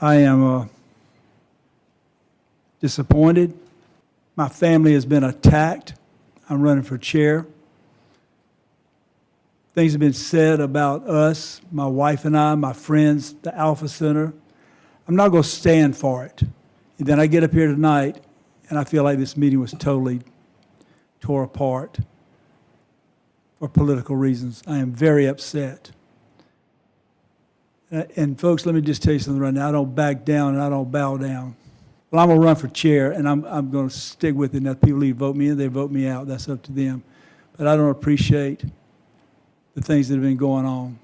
I am disappointed. My family has been attacked. I'm running for chair. Things have been said about us, my wife and I, my friends, the Alpha Center. I'm not going to stand for it. And then I get up here tonight, and I feel like this meeting was totally tore apart for political reasons. I am very upset. And folks, let me just tell you something right now. I don't back down and I don't bow down. Well, I'm going to run for chair, and I'm going to stick with it. Now, if people vote me in, they vote me out. That's up to them. But I don't appreciate the things that have been going on.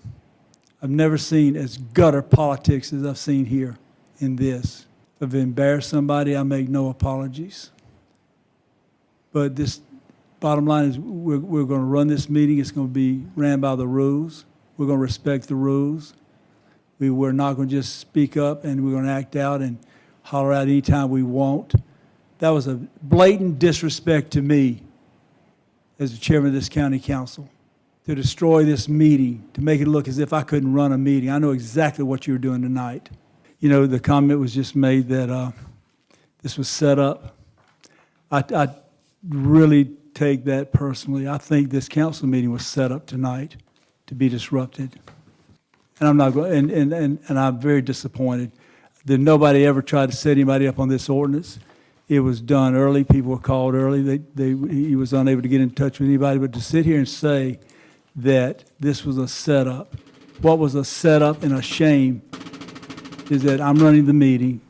I've never seen as gutter politics as I've seen here in this. If I've embarrassed somebody, I make no apologies. But this bottom line is we're going to run this meeting. It's going to be ran by the rules. We're going to respect the rules. We're not going to just speak up and we're going to act out and holler out anytime we want. That was a blatant disrespect to me as the chairman of this county council, to destroy this meeting, to make it look as if I couldn't run a meeting. I know exactly what you were doing tonight. You know, the comment was just made that this was set up. I really take that personally. I think this council meeting was set up tonight to be disrupted. And I'm not going, and I'm very disappointed that nobody ever tried to set anybody up on this ordinance. It was done early. People were called early. He was unable to get in touch with anybody. But to sit here and say that this was a setup, what was a setup and a shame is that I'm running the meeting,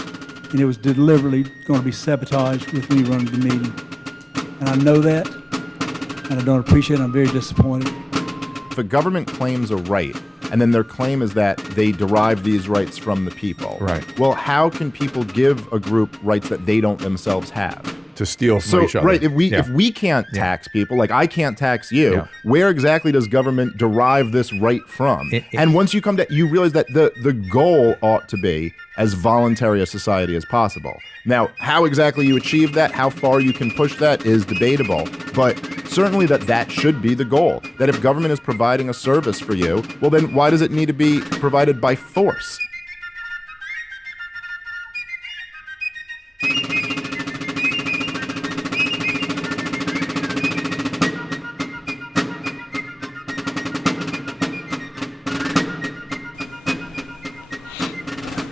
and it was deliberately going to be sabotaged with me running the meeting. And I know that, and I don't appreciate it. I'm very disappointed. If a government claims a right, and then their claim is that they derive these rights from the people. Right. Well, how can people give a group rights that they don't themselves have? To steal from each other. Right, if we can't tax people, like I can't tax you, where exactly does government derive this right from? And once you come to, you realize that the goal ought to be as voluntary a society as possible. Now, how exactly you achieve that, how far you can push that is debatable, but certainly that should be the goal. That if government is providing a service for you, well then why does it need to be provided by force?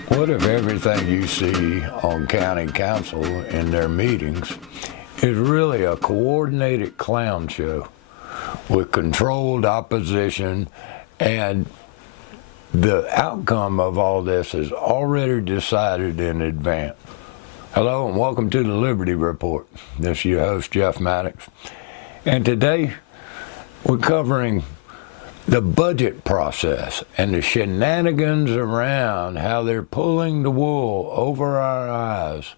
What if everything you see on county council in their meetings is really a coordinated clown show with controlled opposition, and the outcome of all this is already decided in advance? Hello and welcome to the Liberty Report. This is your host, Jeff Maddox. And today we're covering the budget process and the shenanigans around how they're pulling the wool over our eyes,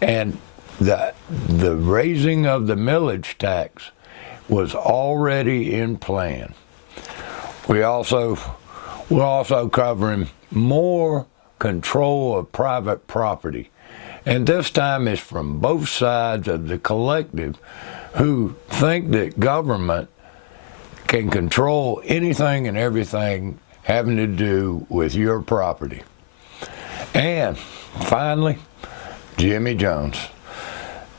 and the raising of the millage tax was already in plan. We're also covering more control of private property, and this time it's from both sides of the collective who think that government can control anything and everything having to do with your property. And finally, Jimmy Jones.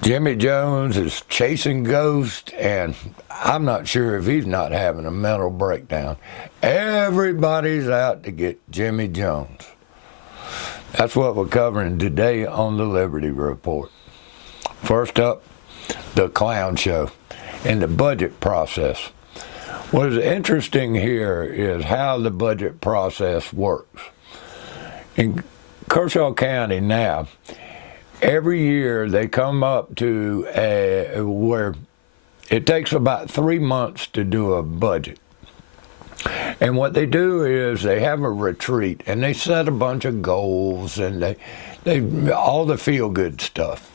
Jimmy Jones is chasing ghosts, and I'm not sure if he's not having a mental breakdown. Everybody's out to get Jimmy Jones. That's what we're covering today on the Liberty Report. First up, the clown show and the budget process. What is interesting here is how the budget process works. In Kershaw County now, every year they come up to where it takes about 3 months to do a budget. And what they do is they have a retreat and they set a bunch of goals and they all the feel-good stuff.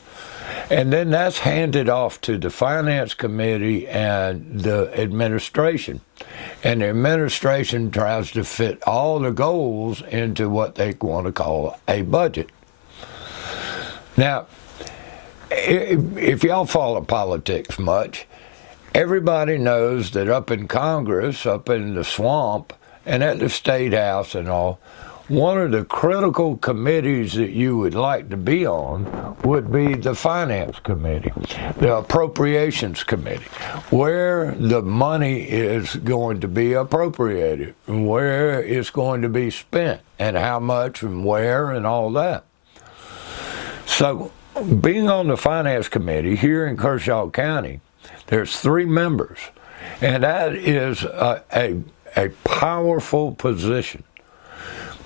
And then that's handed off to the finance committee and the administration. And the administration tries to fit all the goals into what they want to call a budget. Now, if y'all follow politics much, everybody knows that up in Congress, up in the swamp, and at the State House and all, one of the critical committees that you would like to be on would be the Finance Committee, the Appropriations Committee, where the money is going to be appropriated, and where it's going to be spent, and how much, and where, and all that. So, being on the Finance Committee here in Kershaw County, there's 3 members, and that is a powerful position,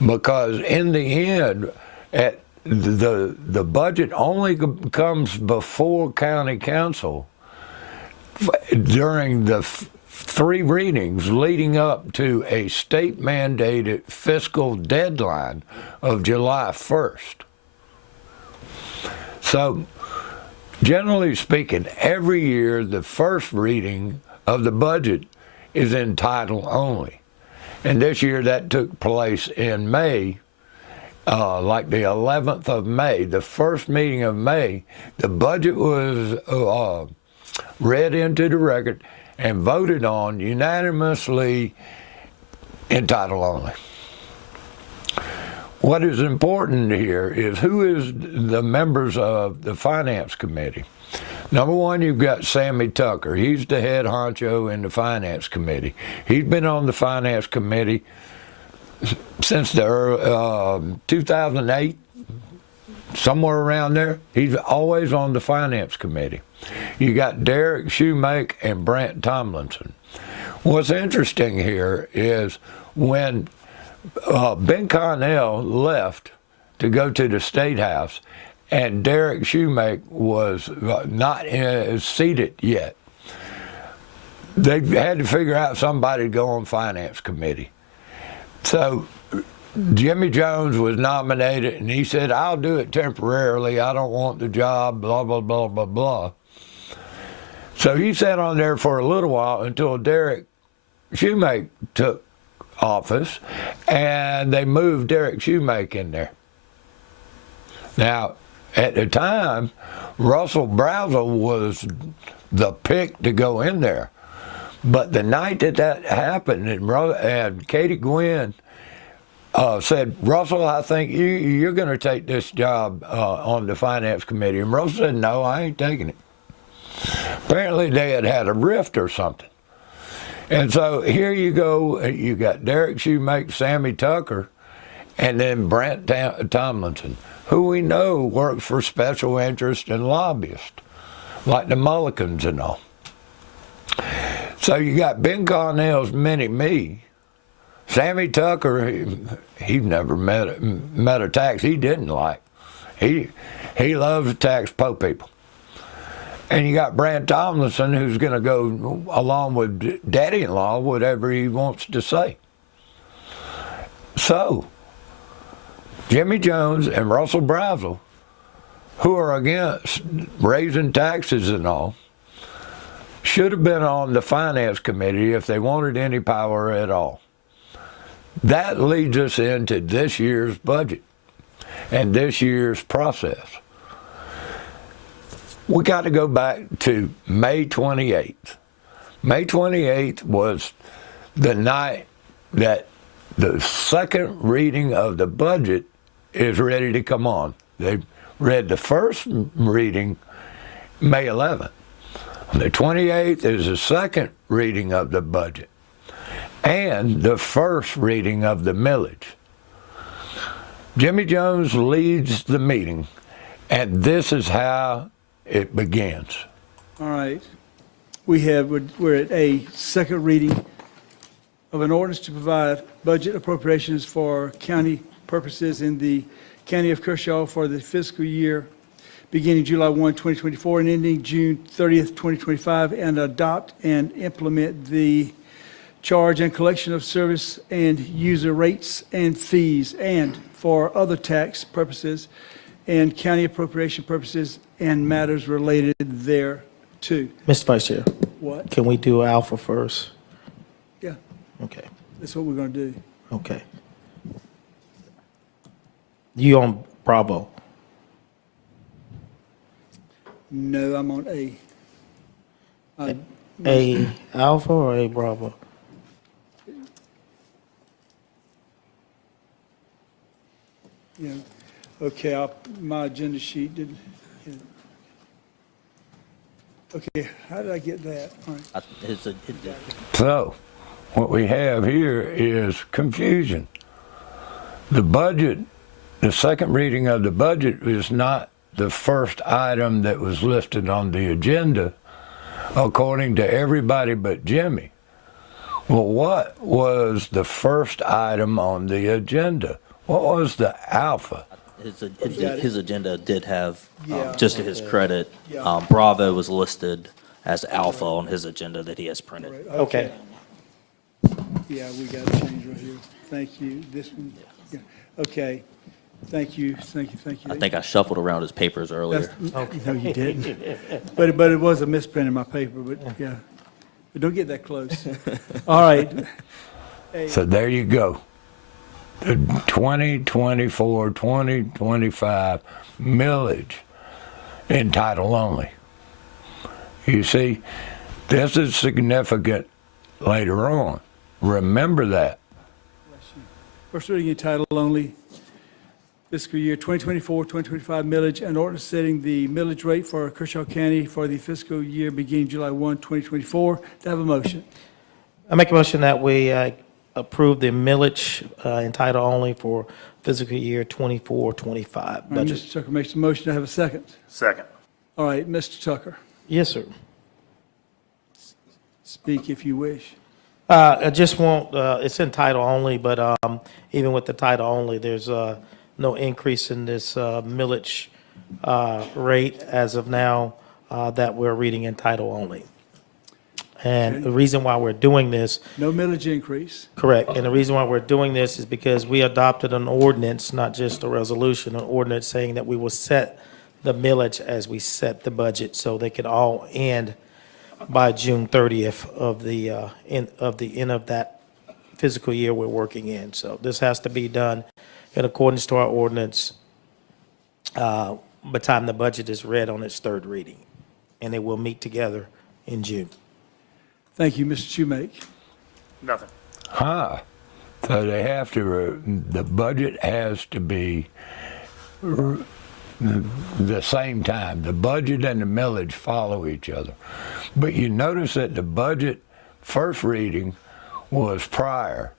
because in the end, at the budget only comes before county council during the 3 readings leading up to a state mandated fiscal deadline of July 1st. So, generally speaking, every year the first reading of the budget is in title only. And this year that took place in May, like the 11th of May, the first meeting of May. The budget was read into the record and voted on unanimously in title only. What is important here is who is the members of the Finance Committee. Number one, you've got Sammy Tucker. He's the head honcho in the Finance Committee. He's been on the Finance Committee since the 2008, somewhere around there. He's always on the Finance Committee. You got Derek Shoemake and Brant Tomlinson. What's interesting here is when Ben Connell left to go to the State House, and Derek Shoemake was not seated yet. They had to figure out somebody to go on Finance Committee. So Jimmy Jones was nominated, and he said, I'll do it temporarily. I don't want the job, blah, blah, blah, blah, blah. So he sat on there for a little while until Derek Shoemake took office, and they moved Derek Shoemake in there. Now, at the time, Russell Brazel was the pick to go in there. But the night that happened, and Katie Gwynn said, Russell, I think you're going to take this job on the Finance Committee. And Russell said, no, I ain't taking it. Apparently they had a rift or something. And so here you go, you got Derek Shoemake, Sammy Tucker, and then Brant Tomlinson, who we know works for special interest and lobbyists, like the Mullikans and all. So you got Ben Connell's mini-me. Sammy Tucker, he never met a tax he didn't like. He loves to tax poor people. And you got Brant Tomlinson, who's going to go along with daddy-in-law, whatever he wants to say. So, Jimmy Jones and Russell Brazel, who are against raising taxes and all, should have been on the Finance Committee if they wanted any power at all. That leads us into this year's budget and this year's process. We got to go back to May 28th. May 28th was the night that the second reading of the budget is ready to come on. They read the first reading May 11th. The 28th is the second reading of the budget and the first reading of the millage. Jimmy Jones leads the meeting, and this is how it begins. All right. We're at a second reading of an ordinance to provide budget appropriations for county purposes in the County of Kershaw for the fiscal year beginning July 1, 2024 and ending June 30th, 2025, and adopt and implement the charge and collection of service and user rates and fees, and for other tax purposes and county appropriation purposes and matters related thereto. Mr. Vice Chair, What? can we do Alpha first? Yeah, Okay, that's what we're going to do. okay. You on Bravo? No, I'm on A. A Alpha or A Bravo? you know, okay, my agenda sheet didn't. Okay, how did I get that? All right. So, what we have here is confusion. The budget, the second reading of the budget is not the first item that was listed on the agenda, according to everybody but Jimmy. Well, what was the first item on the agenda? What was the alpha? His agenda did have, Yeah. just to his credit, Yeah. Bravo was listed as alpha on his agenda that he has printed. Right, Okay. Yeah, we got to change right here. Thank you. This one, yeah. Okay. Thank you. I think I shuffled around his papers earlier. No, you didn't. But it was a misprint in my paper, but yeah. But don't get that close. All right. So there you go. The 2024, 2025 millage in title only. You see, this is significant later on. Remember that. First reading in title only, fiscal year 2024, 2025 millage, and ordinance setting the millage rate for Kershaw County for the fiscal year beginning July 1, 2024. Do I have a motion? I make a motion that we approve the millage in title only for fiscal year 24, 25 All right, budget. Mr. Tucker makes a motion. Do I have a second? Second. All right, Mr. Tucker, Yes, sir. speak if you wish. I just want, it's in title only, but even with the title only, there's no increase in this millage rate as of now that we're reading in title only. And the reason why we're doing this, No millage increase. correct, and the reason why we're doing this is because we adopted an ordinance, not just a resolution, an ordinance saying that we will set the millage as we set the budget, so they could all end by June 30th of the end of that fiscal year we're working in. So this has to be done in accordance to our ordinance by the time the budget is read on its third reading, and it will meet together in June. Thank you, Mr. Shoemake. Nothing. So they have to, the budget has to be the same time. The budget and the millage follow each other. But you notice that the budget first reading was prior.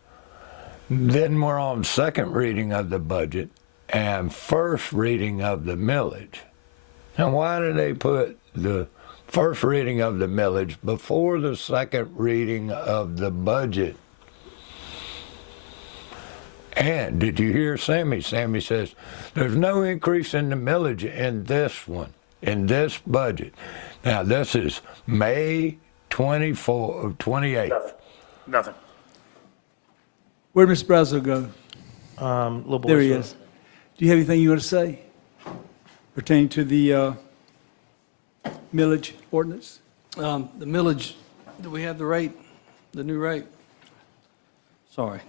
Then we're on second reading of the budget and first reading of the millage. Now, why do they put the first reading of the millage before the second reading of the budget? And did you hear Sammy? Sammy says, there's no increase in the millage in this one, in this budget. Now, this is May 28th. Nothing. Where'd Mr. Brazel go? Little boy, There he sir. is. Do you have anything you want to say pertaining to the millage ordinance? The millage, do we have the rate, the new rate? Sorry.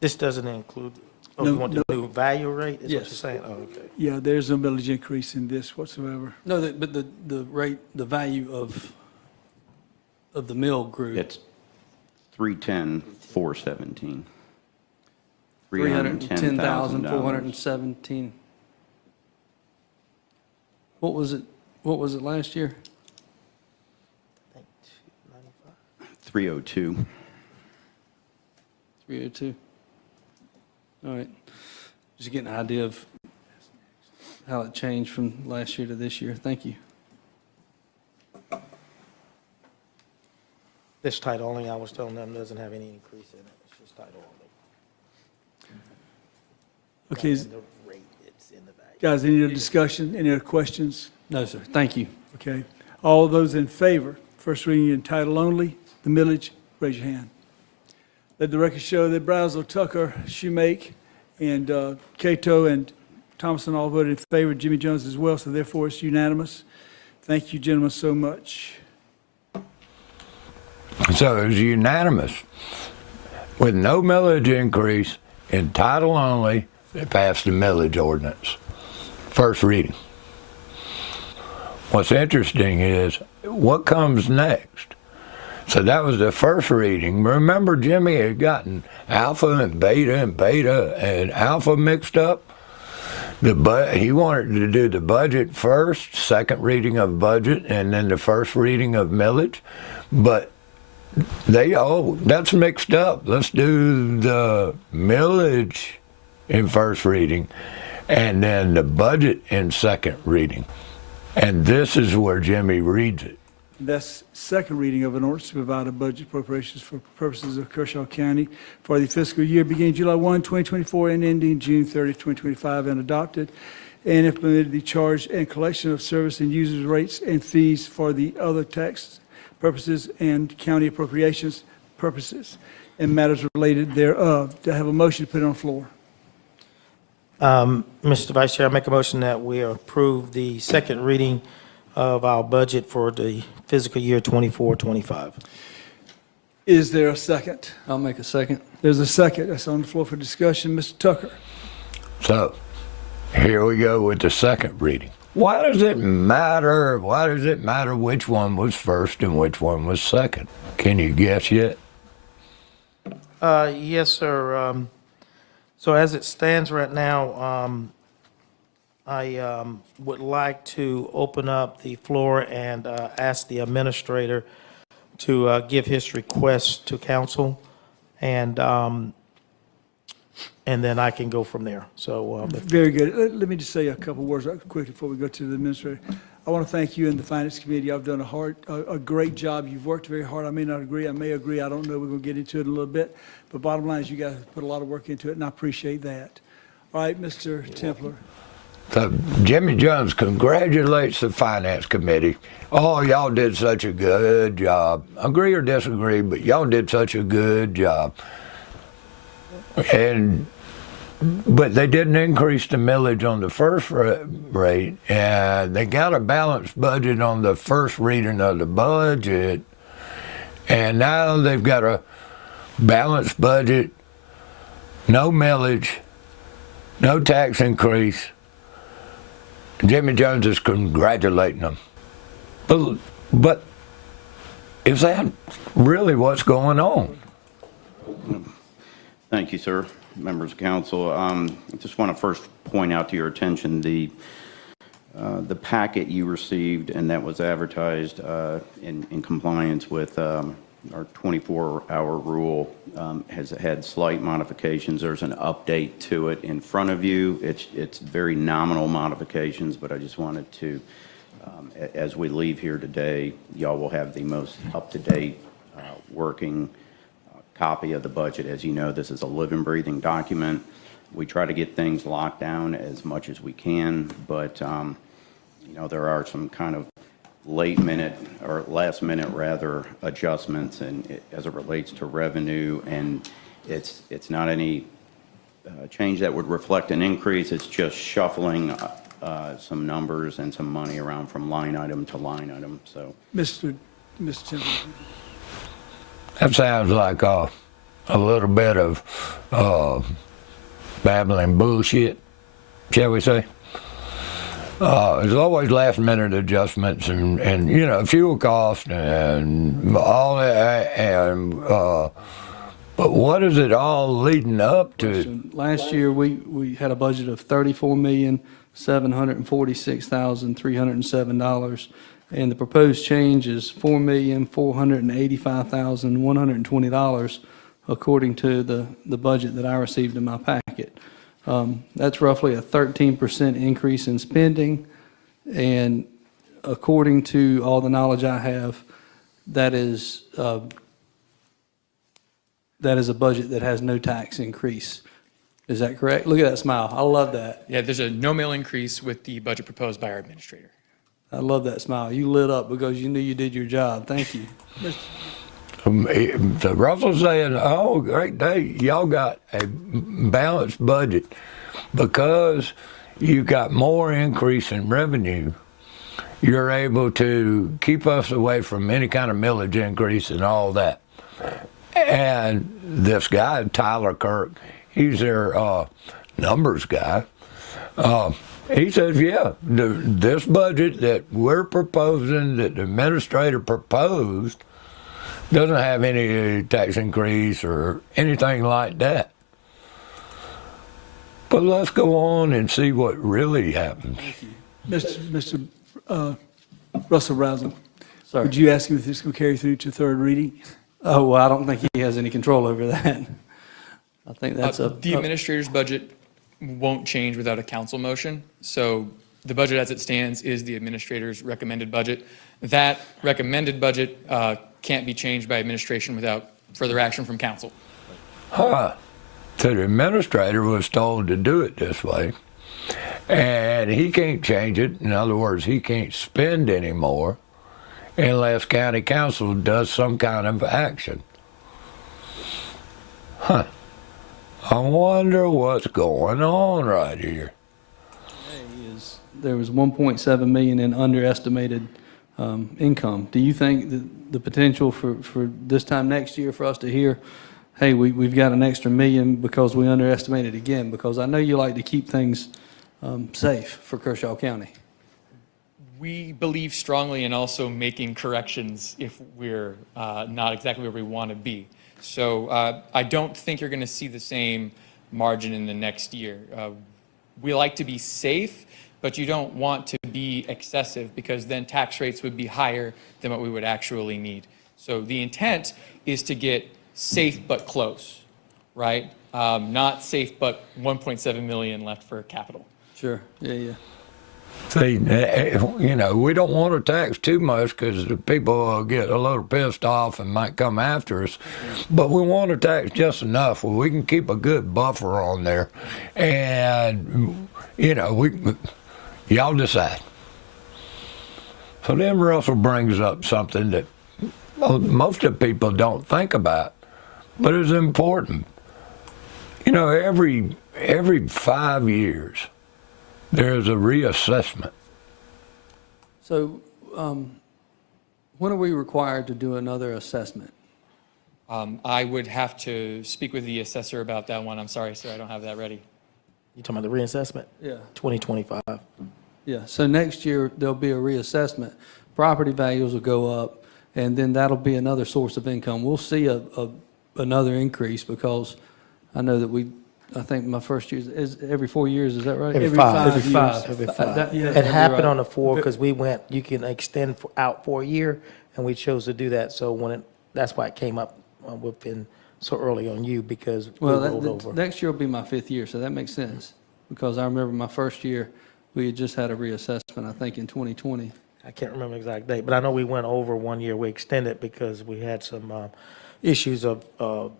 This doesn't include, oh, No, you want the new value rate, is what you're Yes. saying? Oh, okay. Yeah, there's no millage increase in this whatsoever. No, but the rate, the value of the mill grew. It's 310,417. $310,417. What was it last year? 302. 302. All right. Just getting an idea of how it changed from last year to this year. Thank you. This title only, I was telling them, doesn't have any increase in it. It's just title only. Okay, And the rate, it's in the value. guys, any other discussion, any other questions? No, sir. Thank you. Okay. All those in favor, first reading in title only, the millage, raise your hand. Let the record show that Brazel, Tucker, Shoemake, and Cato and Thompson all voted in favor, Jimmy Jones as well, so therefore it's unanimous. Thank you, gentlemen, so much. So it was unanimous. With no millage increase in title only, they passed the millage ordinance. First reading. What's interesting is what comes next. So that was the first reading. Remember, Jimmy had gotten alpha and beta and alpha mixed up. He wanted to do the budget first, second reading of budget, and then the first reading of millage. But that's mixed up. Let's do the millage in first reading, and then the budget in second reading. And this is where Jimmy reads it. That's second reading of an ordinance to provide a budget appropriations for purposes of Kershaw County for the fiscal year beginning July 1, 2024 and ending June 30, 2025, and adopted and implemented the charge and collection of service and users rates and fees for the other tax purposes and county appropriations purposes and matters related thereof. Do I have a motion to put it on the floor? Mr. Vice Chair, I make a motion that we approve the second reading of our budget for the fiscal year 24-25. Is there a second? I'll make a second. There's a second. That's on the floor for discussion. Mr. Tucker. So here we go with the second reading. Why does it matter? Why does it matter which one was first and which one was second? Can you guess yet? Yes, sir. So as it stands right now, I would like to open up the floor and ask the administrator to give his request to council, and then I can go from there. So, Very good. Let me just say a couple words right quickly before we go to the administrator. I want to thank you and the Finance Committee. Y'all have done a great job. You've worked very hard. I may not agree. I may agree. I don't know. We're going to get into it in a little bit. But bottom line is you guys put a lot of work into it, and I appreciate that. All right, Mr. Templer. So Jimmy Jones congratulates the Finance Committee. Oh, y'all did such a good job. Agree or disagree, but y'all did such a good job. But they didn't increase the millage on the first rate, and they got a balanced budget on the first reading of the budget, and now they've got a balanced budget, no millage, no tax increase. Jimmy Jones is congratulating them. But is that really what's going on? Thank you, sir. Members of council, I just want to first point out to your attention the packet you received and that was advertised in compliance with our 24-hour rule has had slight modifications. There's an update to it in front of you. It's very nominal modifications, but I just wanted to, as we leave here today, y'all will have the most up-to-date working copy of the budget. As you know, this is a living, breathing document. We try to get things locked down as much as we can, but you know, there are some kind of last minute rather adjustments, and as it relates to revenue, and it's not any change that would reflect an increase. It's just shuffling some numbers and some money around from line item to line item. So, Mr. Timber. That sounds like a little bit of babbling bullshit, shall we say? There's always last minute adjustments and you know, fuel costs and all that, and but what is it all leading up to? Last year, we had a budget of $34,746,307, and the proposed change is $4,485,120, according to the budget that I received in my packet. That's roughly a 13% increase in spending, and according to all the knowledge I have, that is a budget that has no tax increase. Is that correct? Look at that smile. I love that. Yeah, there's a no mill increase with the budget proposed by our administrator. I love that smile. You lit up because you knew you did your job. Thank you. So Russell's saying, oh, great day, y'all got a balanced budget because you got more increase in revenue. You're able to keep us away from any kind of millage increase and all that. And this guy, Tyler Kirk, he's their numbers guy. He says, yeah, this budget that we're proposing, that the administrator proposed, doesn't have any tax increase or anything like that. But let's go on and see what really happens. Mr. Russell Rousel, Sir. would you ask him if this is going to carry through to third reading? Oh, well, I don't think he has any control over that. I think that's The administrator's budget won't change without a council motion. So the budget as it stands is the administrator's recommended budget. That recommended budget can't be changed by administration without further action from council. Huh. So the administrator was told to do it this way, and he can't change it. In other words, he can't spend anymore unless county council does some kind of action. Huh. I wonder what's going on right here. there was 1.7 million in underestimated income. Do you think that the potential for this time next year for us to hear, hey, we've got an extra million because we underestimated again? Because I know you like to keep things safe for Kershaw County. We believe strongly in also making corrections if we're not exactly where we want to be. So I don't think you're going to see the same margin in the next year. We like to be safe, but you don't want to be excessive because then tax rates would be higher than what we would actually need. So the intent is to get safe but close, right? Not safe but 1.7 million left for capital. Sure, yeah. See, you know, we don't want to tax too much because the people will get a little pissed off and might come after us. But we want to tax just enough where we can keep a good buffer on there. And, you know, y'all decide. So then Russell brings up something that most of the people don't think about, but it's important. You know, every 5 years, there's a reassessment. So when are we required to do another assessment? I would have to speak with the assessor about that one. I'm sorry, sir, I don't have that ready. You talking about the reassessment? Yeah. 2025. Yeah, so next year, there'll be a reassessment. Property values will go up, and then that'll be another source of income. We'll see another increase because I know that I think my first year is every 4 years, is that right? Every five. Every five. Every five. Yeah, It happened right. on the 4 because we went, you can extend out for a year, and we chose to do that. So that's why it came up within so early on you because we Well, rolled over. next year will be my 5th year, so that makes sense. Because I remember my first year, we had just had a reassessment, I think, in 2020. I can't remember the exact date, but I know we went over 1 year. We extended because we had some issues of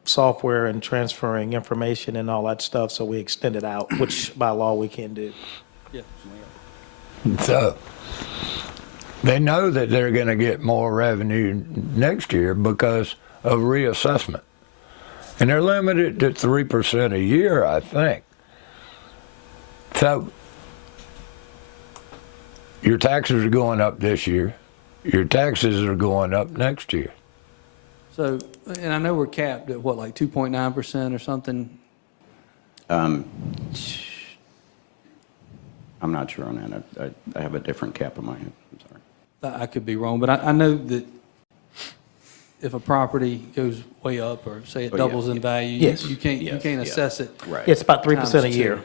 software and transferring information and all that stuff, so we extended out, which by law we can do. Yeah. So they know that they're going to get more revenue next year because of reassessment. And they're limited to 3% a year, I think. So your taxes are going up this year. Your taxes are going up next year. So, and I know we're capped at what, like 2.9% or something? I'm not sure on that. I have a different cap in my head. I'm sorry. I could be wrong, but I know that if a property goes way up or say it Oh, yeah. doubles in value, Yes. you can't assess it. Right. It's about 3% a Times year,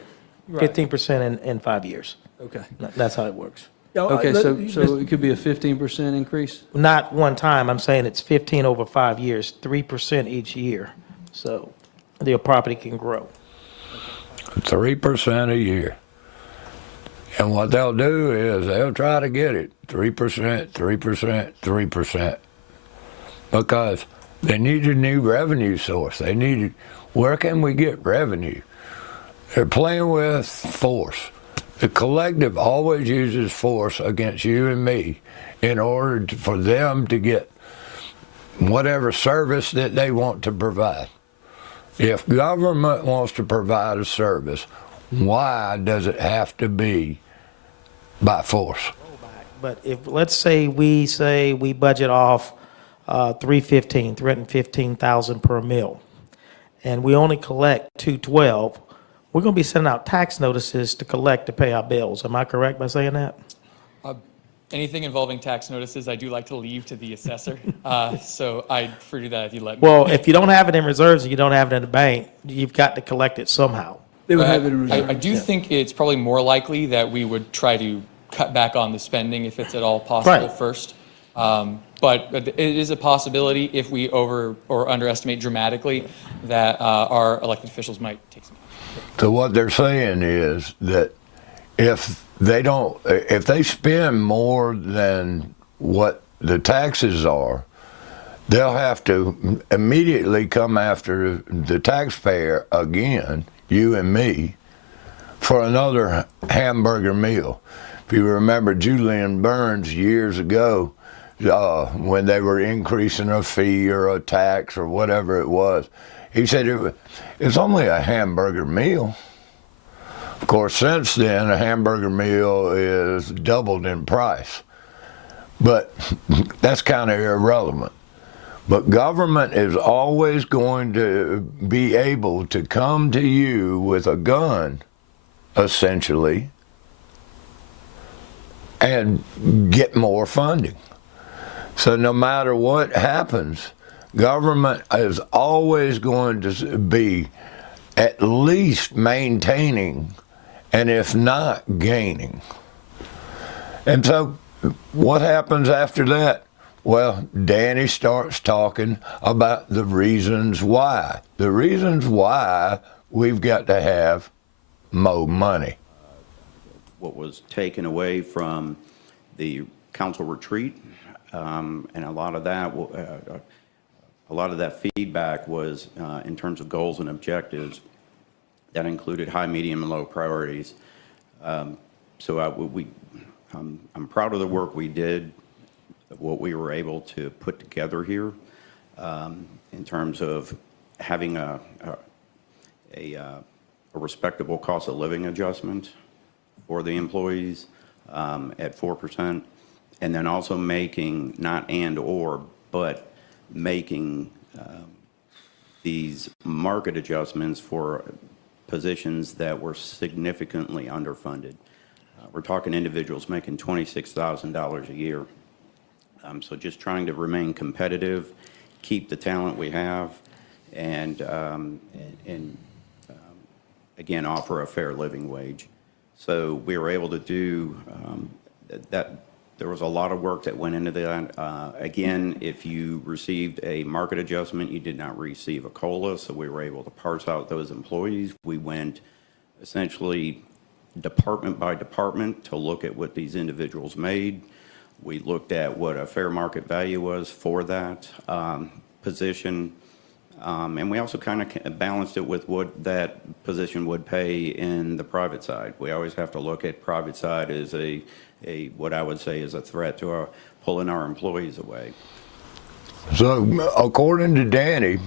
two. Right. 15% in 5 years. Okay. That's how it works. Okay, so it could be a 15% increase? Not one time, I'm saying it's 15 over 5 years, 3% each year. So the property can grow. 3% a year. And what they'll do is they'll try to get it 3%, 3%, 3%. Because they need a new revenue source. Where can we get revenue? They're playing with force. The collective always uses force against you and me in order for them to get whatever service that they want to provide. If government wants to provide a service, why does it have to be by force? But if, let's say we budget off 315,000 per mil, and we only collect 212, we're going to be sending out tax notices to collect to pay our bills. Am I correct by saying that? Anything involving tax notices, I do like to leave to the assessor. So I'd prefer to do that if you let me. Well, if you don't have it in reserves and you don't have it in the bank, you've got to collect it somehow. They would have it in reserve. I do think it's probably more likely that we would try to cut back on the spending if it's at all possible Right. first. But it is a possibility if we over or underestimate dramatically that our elected officials might take some. So what they're saying is that if they spend more than what the taxes are, they'll have to immediately come after the taxpayer again, you and me, for another hamburger meal. If you remember Julian Burns years ago, when they were increasing a fee or a tax or whatever it was, he said it's only a hamburger meal. Of course, since then, a hamburger meal is doubled in price. But that's kind of irrelevant. But government is always going to be able to come to you with a gun, essentially, and get more funding. So no matter what happens, government is always going to be at least maintaining, and if not, gaining. And so what happens after that? Well, Danny starts talking about the reasons why. The reasons why we've got to have more money. What was taken away from the council retreat, and a lot of that feedback was in terms of goals and objectives. That included high, medium, and low priorities. So I'm proud of the work we did, what we were able to put together here in terms of having a respectable cost of living adjustment for the employees at 4%, and then also making not and or, but making these market adjustments for positions that were significantly underfunded. We're talking individuals making $26,000 a year. So just trying to remain competitive, keep the talent we have, and again, offer a fair living wage. So we were able to do that. There was a lot of work that went into that. Again, if you received a market adjustment, you did not receive a COLA, so we were able to parse out those employees. We went essentially department by department to look at what these individuals made. We looked at what a fair market value was for that position. And we also kind of balanced it with what that position would pay in the private side. We always have to look at private side as what I would say is a threat to pulling our employees away. So according to Danny,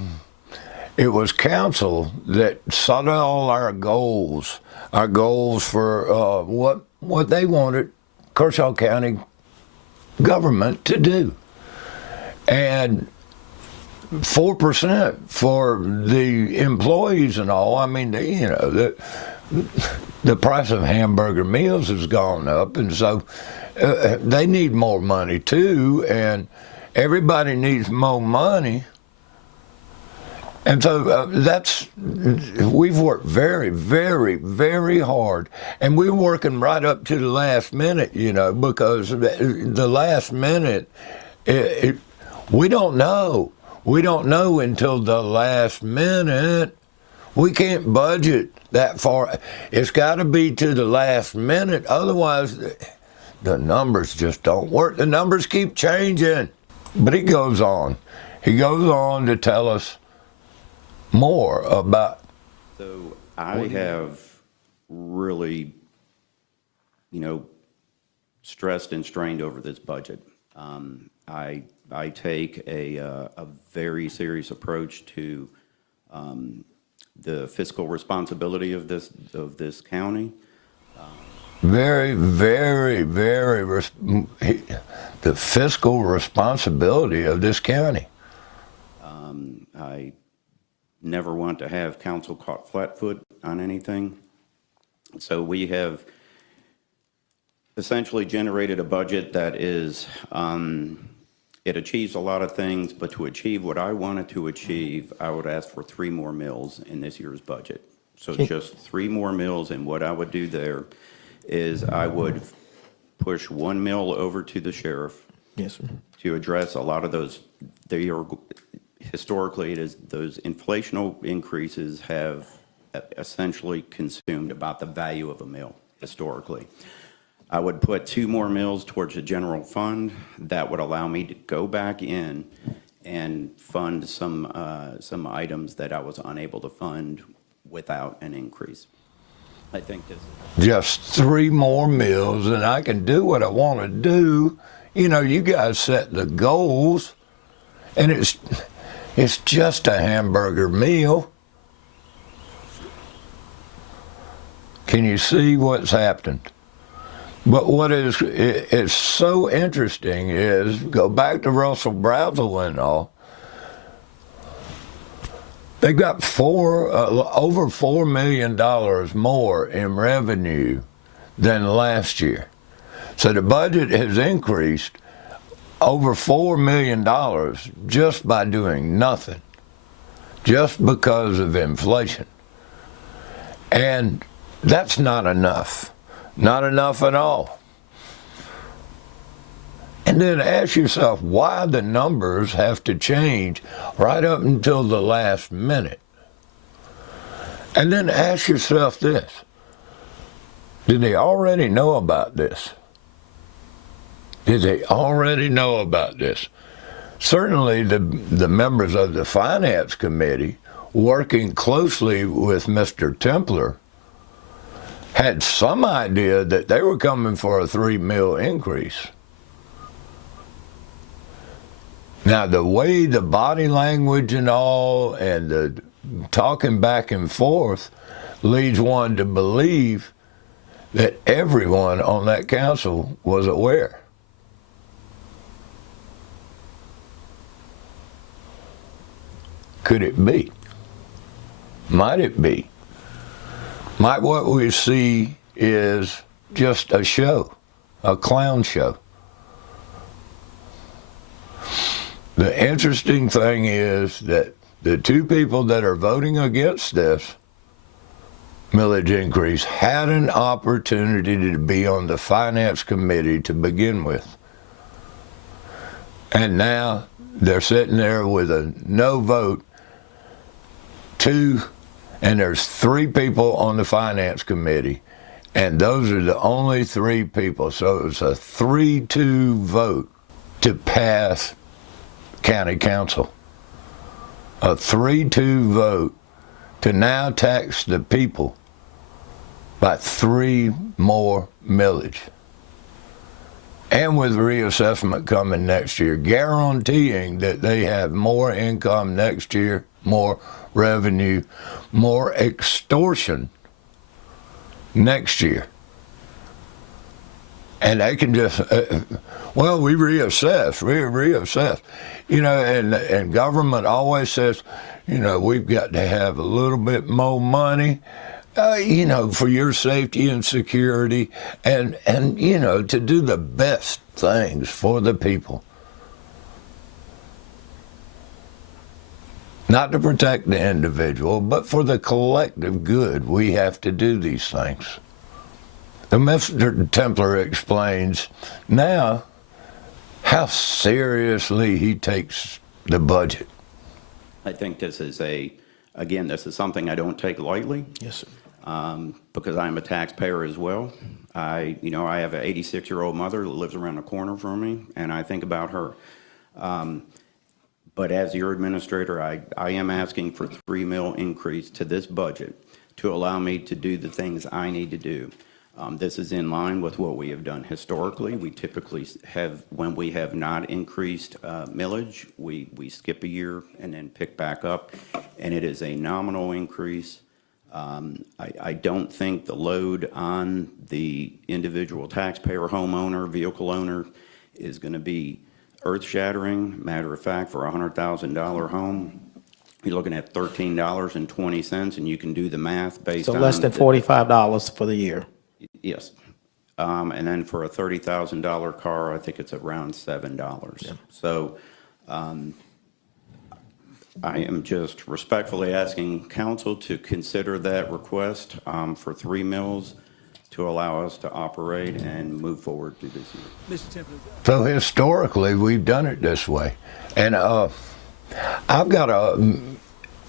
it was council that set all our goals for what they wanted Kershaw County government to do. And 4% for the employees and all. I mean, the price of hamburger meals has gone up, and so they need more money too, and everybody needs more money. And so we've worked very, very, very hard, and we're working right up to the last minute, because the last minute, we don't know. We don't know until the last minute. We can't budget that far. It's got to be to the last minute. Otherwise, the numbers just don't work. The numbers keep changing. But he goes on. He goes on to tell us more about. So I have really, stressed and strained over this budget. I take a very serious approach to the fiscal responsibility of this county. Very, very, very the fiscal responsibility of this county. I never want to have council caught flat-foot on anything. So we have essentially generated a budget that is, it achieves a lot of things, but to achieve what I wanted to achieve, I would ask for 3 more mills in this year's budget. So just 3 more mills, and what I would do there is I would push 1 mill over to the sheriff. Yes, sir. To address a lot of those, they are, historically, it is, those inflational increases have essentially consumed about the value of a mill, historically. I would put 2 more mills towards the general fund. That would allow me to go back in and fund some items that I was unable to fund without an increase. I think this is Just 3 more mills, and I can do what I want to do. You know, you guys set the goals, and it's just a hamburger meal. Can you see what's happened? But what is so interesting is, go back to Russell Brazel and all, they got over $4 million more in revenue than last year. So the budget has increased over $4 million just by doing nothing, just because of inflation. And that's not enough. Not enough at all. And then ask yourself why the numbers have to change right up until the last minute. And then ask yourself this. Did they already know about this? Did they already know about this? Certainly the members of the Finance Committee, working closely with Mr. Templer, had some idea that they were coming for a $3 million increase. Now, the way the body language and all and the talking back and forth leads one to believe that everyone on that council was aware. Could it be? Might it be? Might what we see is just a show, a clown show. The interesting thing is that the 2 people that are voting against this millage increase had an opportunity to be on the Finance Committee to begin with. And now they're sitting there with a no vote, and there's 3 people on the Finance Committee, and those are the only 3 people. So it was a 3-2 vote to pass county council. A 3-2 vote to now tax the people by 3 more millage. And with reassessment coming next year, guaranteeing that they have more income next year, more revenue, more extortion next year. And they can just, we reassess. You know, and government always says, you know, we've got to have a little bit more money, you know, for your safety and security and, you know, to do the best things for the people. Not to protect the individual, but for the collective good, we have to do these things. And Mr. Templer explains now how seriously he takes the budget. I think this is this is something I don't take lightly. Yes, sir. Because I'm a taxpayer as well. I have an 86-year-old mother that lives around the corner from me, and I think about her. But as your administrator, I am asking for $3 million increase to this budget to allow me to do the things I need to do. This is in line with what we have done historically. We typically have, when we have not increased millage, we skip a year and then pick back up, and it is a nominal increase. I don't think the load on the individual taxpayer, homeowner, vehicle owner is going to be earth-shattering. Matter of fact, for a $100,000 home, you're looking at $13.20, and you can do the math based on... So less than $45 for the year. Yes. And then for a $30,000 car, I think it's around $7. Yeah. So I am just respectfully asking council to consider that request for 3 mills to allow us to operate and move forward through this year. Mr. Temple, So historically, we've done it this way. And I've got a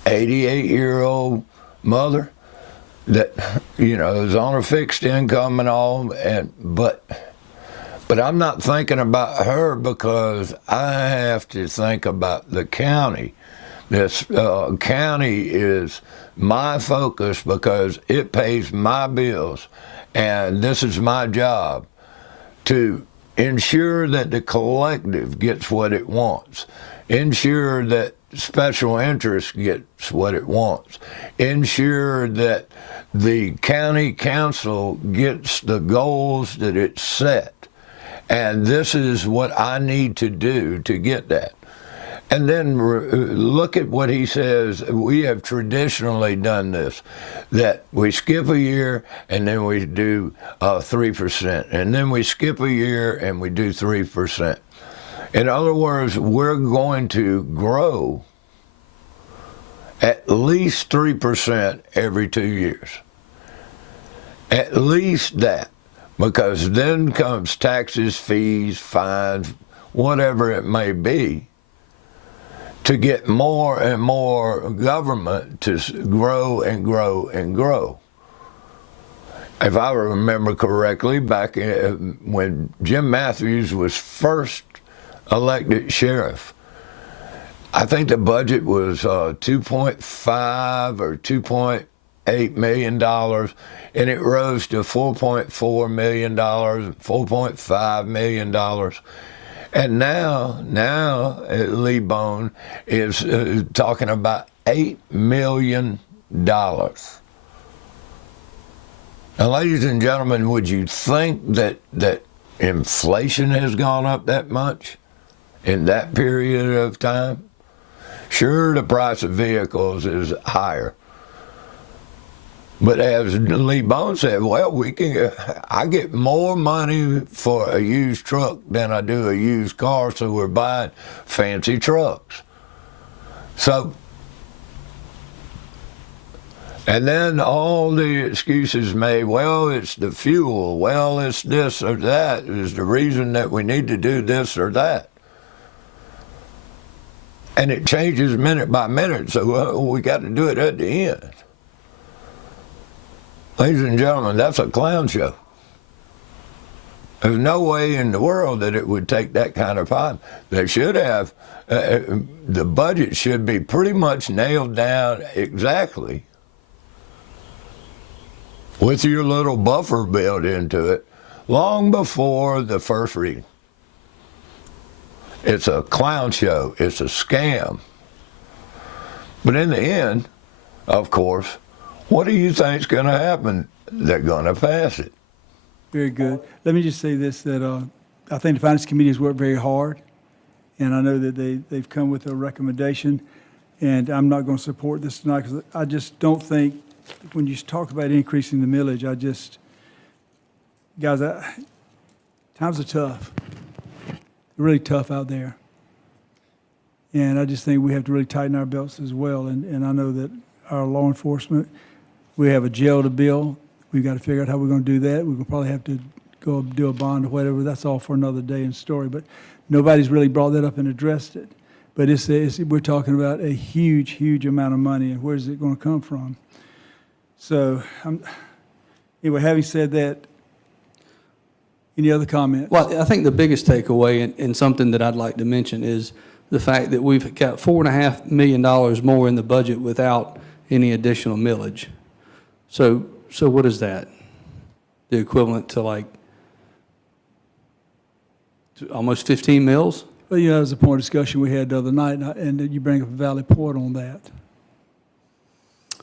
88-year-old mother that, is on a fixed income and all, but I'm not thinking about her because I have to think about the county. This county is my focus because it pays my bills, and this is my job to ensure that the collective gets what it wants, ensure that special interest gets what it wants, ensure that the county council gets the goals that it's set. And this is what I need to do to get that. And then look at what he says. We have traditionally done this, that we skip a year and then we do 3%. And then we skip a year and we do 3%. In other words, we're going to grow at least 3% every 2 years. At least that. Because then comes taxes, fees, fines, whatever it may be, to get more and more government to grow and grow and grow. If I remember correctly, back when Jim Matthews was first elected sheriff, I think the budget was 2.5 or 2.8 million dollars, and it rose to 4.4 million dollars, 4.5 million dollars. And now Lee Bone is talking about $8 million. Now, ladies and gentlemen, would you think that inflation has gone up that much in that period of time? Sure, the price of vehicles is higher. But as Lee Bone said, well, I get more money for a used truck than I do a used car, so we're buying fancy trucks. So, and then all the excuses made, well, it's the fuel, well, it's this or that is the reason that we need to do this or that. And it changes minute by minute, so we got to do it at the end. Ladies and gentlemen, that's a clown show. There's no way in the world that it would take that kind of time. They should have, the budget should be pretty much nailed down exactly with your little buffer built into it long before the first reading. It's a clown show. It's a scam. But in the end, of course, what do you think's going to happen? They're going to pass it. very good. Let me just say this, that I think the Finance Committee has worked very hard, and I know that they've come with a recommendation, and I'm not going to support this tonight because I just don't think, when you talk about increasing the millage, guys, times are tough. Really tough out there. And I just think we have to really tighten our belts as well. And I know that our law enforcement, we have a jail to build. We've got to figure out how we're going to do that. We're going to probably have to go do a bond or whatever. That's all for another day and story. But nobody's really brought that up and addressed it. But we're talking about a huge, huge amount of money, and where's it going to come from? So, anyway, having said that, any other comments? Well, I think the biggest takeaway and something that I'd like to mention is the fact that we've got $4.5 million more in the budget without any additional millage. So what is that? The equivalent to almost 15 mills? Well, that was a point of discussion we had the other night, and you bring up a valid point on that.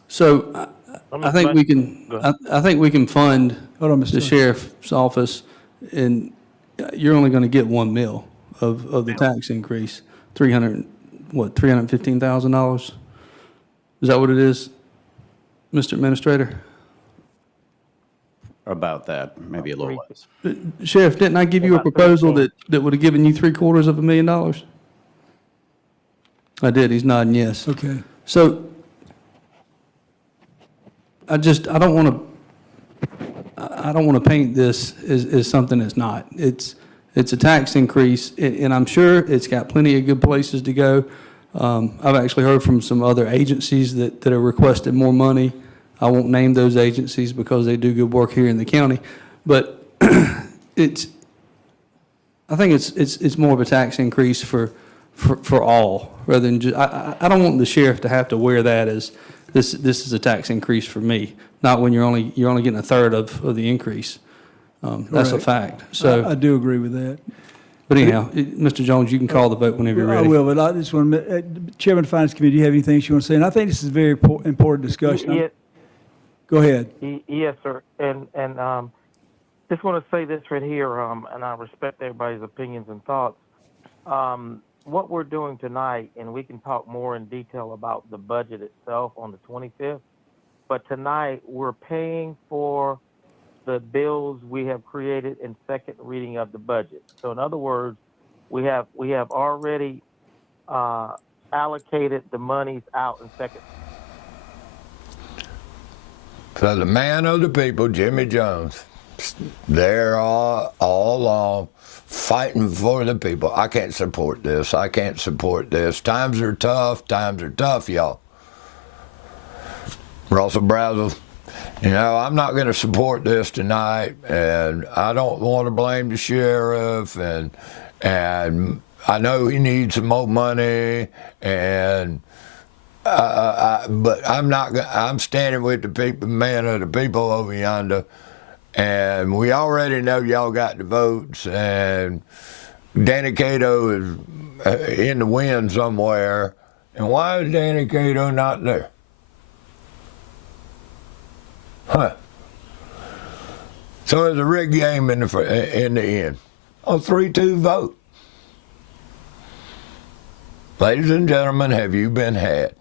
So I think we can. I think we can fund Hold on, Mr. the sheriff's office, and you're only going to get 1 mil of the tax increase. $315,000. Is that what it is, Mr. Administrator? About that, maybe a little less. Sheriff, didn't I give you a proposal that would have given you $750,000? I did, he's nodding yes. Okay. So, I don't want to paint this as something it's not. It's a tax increase, and I'm sure it's got plenty of good places to go. I've actually heard from some other agencies that have requested more money. I won't name those agencies because they do good work here in the county, but I think it's more of a tax increase for all, rather than just, I don't want the sheriff to have to wear that as, this is a tax increase for me, not when you're only getting a third of the increase. That's a Correct. fact, so. I do agree with that. But anyhow, Mr. Jones, you can call the vote whenever you're I ready. will, but I just want to, Chairman of the Finance Committee, do you have anything you want to say? And I think this is a very important discussion. Yeah, Go ahead. yes, sir. And just want to say this right here, and I respect everybody's opinions and thoughts. What we're doing tonight, and we can talk more in detail about the budget itself on the 25th, but tonight we're paying for the bills we have created in second reading of the budget. So in other words, we have already allocated the monies out in second. So the man of the people, Jimmy Jones, they're all along fighting for the people. I can't support this. I can't support this. Times are tough. Times are tough, y'all. Russell Brazel, you know, I'm not going to support this tonight, and I don't want to blame the sheriff, and I know he needs some more money, and but I'm not. I'm standing with the people, man of the people over yonder, and we already know y'all got the votes, and Danny Cato is in the wind somewhere, and why is Danny Cato not there? Huh. So it's a rigged game in the end. A 3-2 vote. Ladies and gentlemen, have you been had?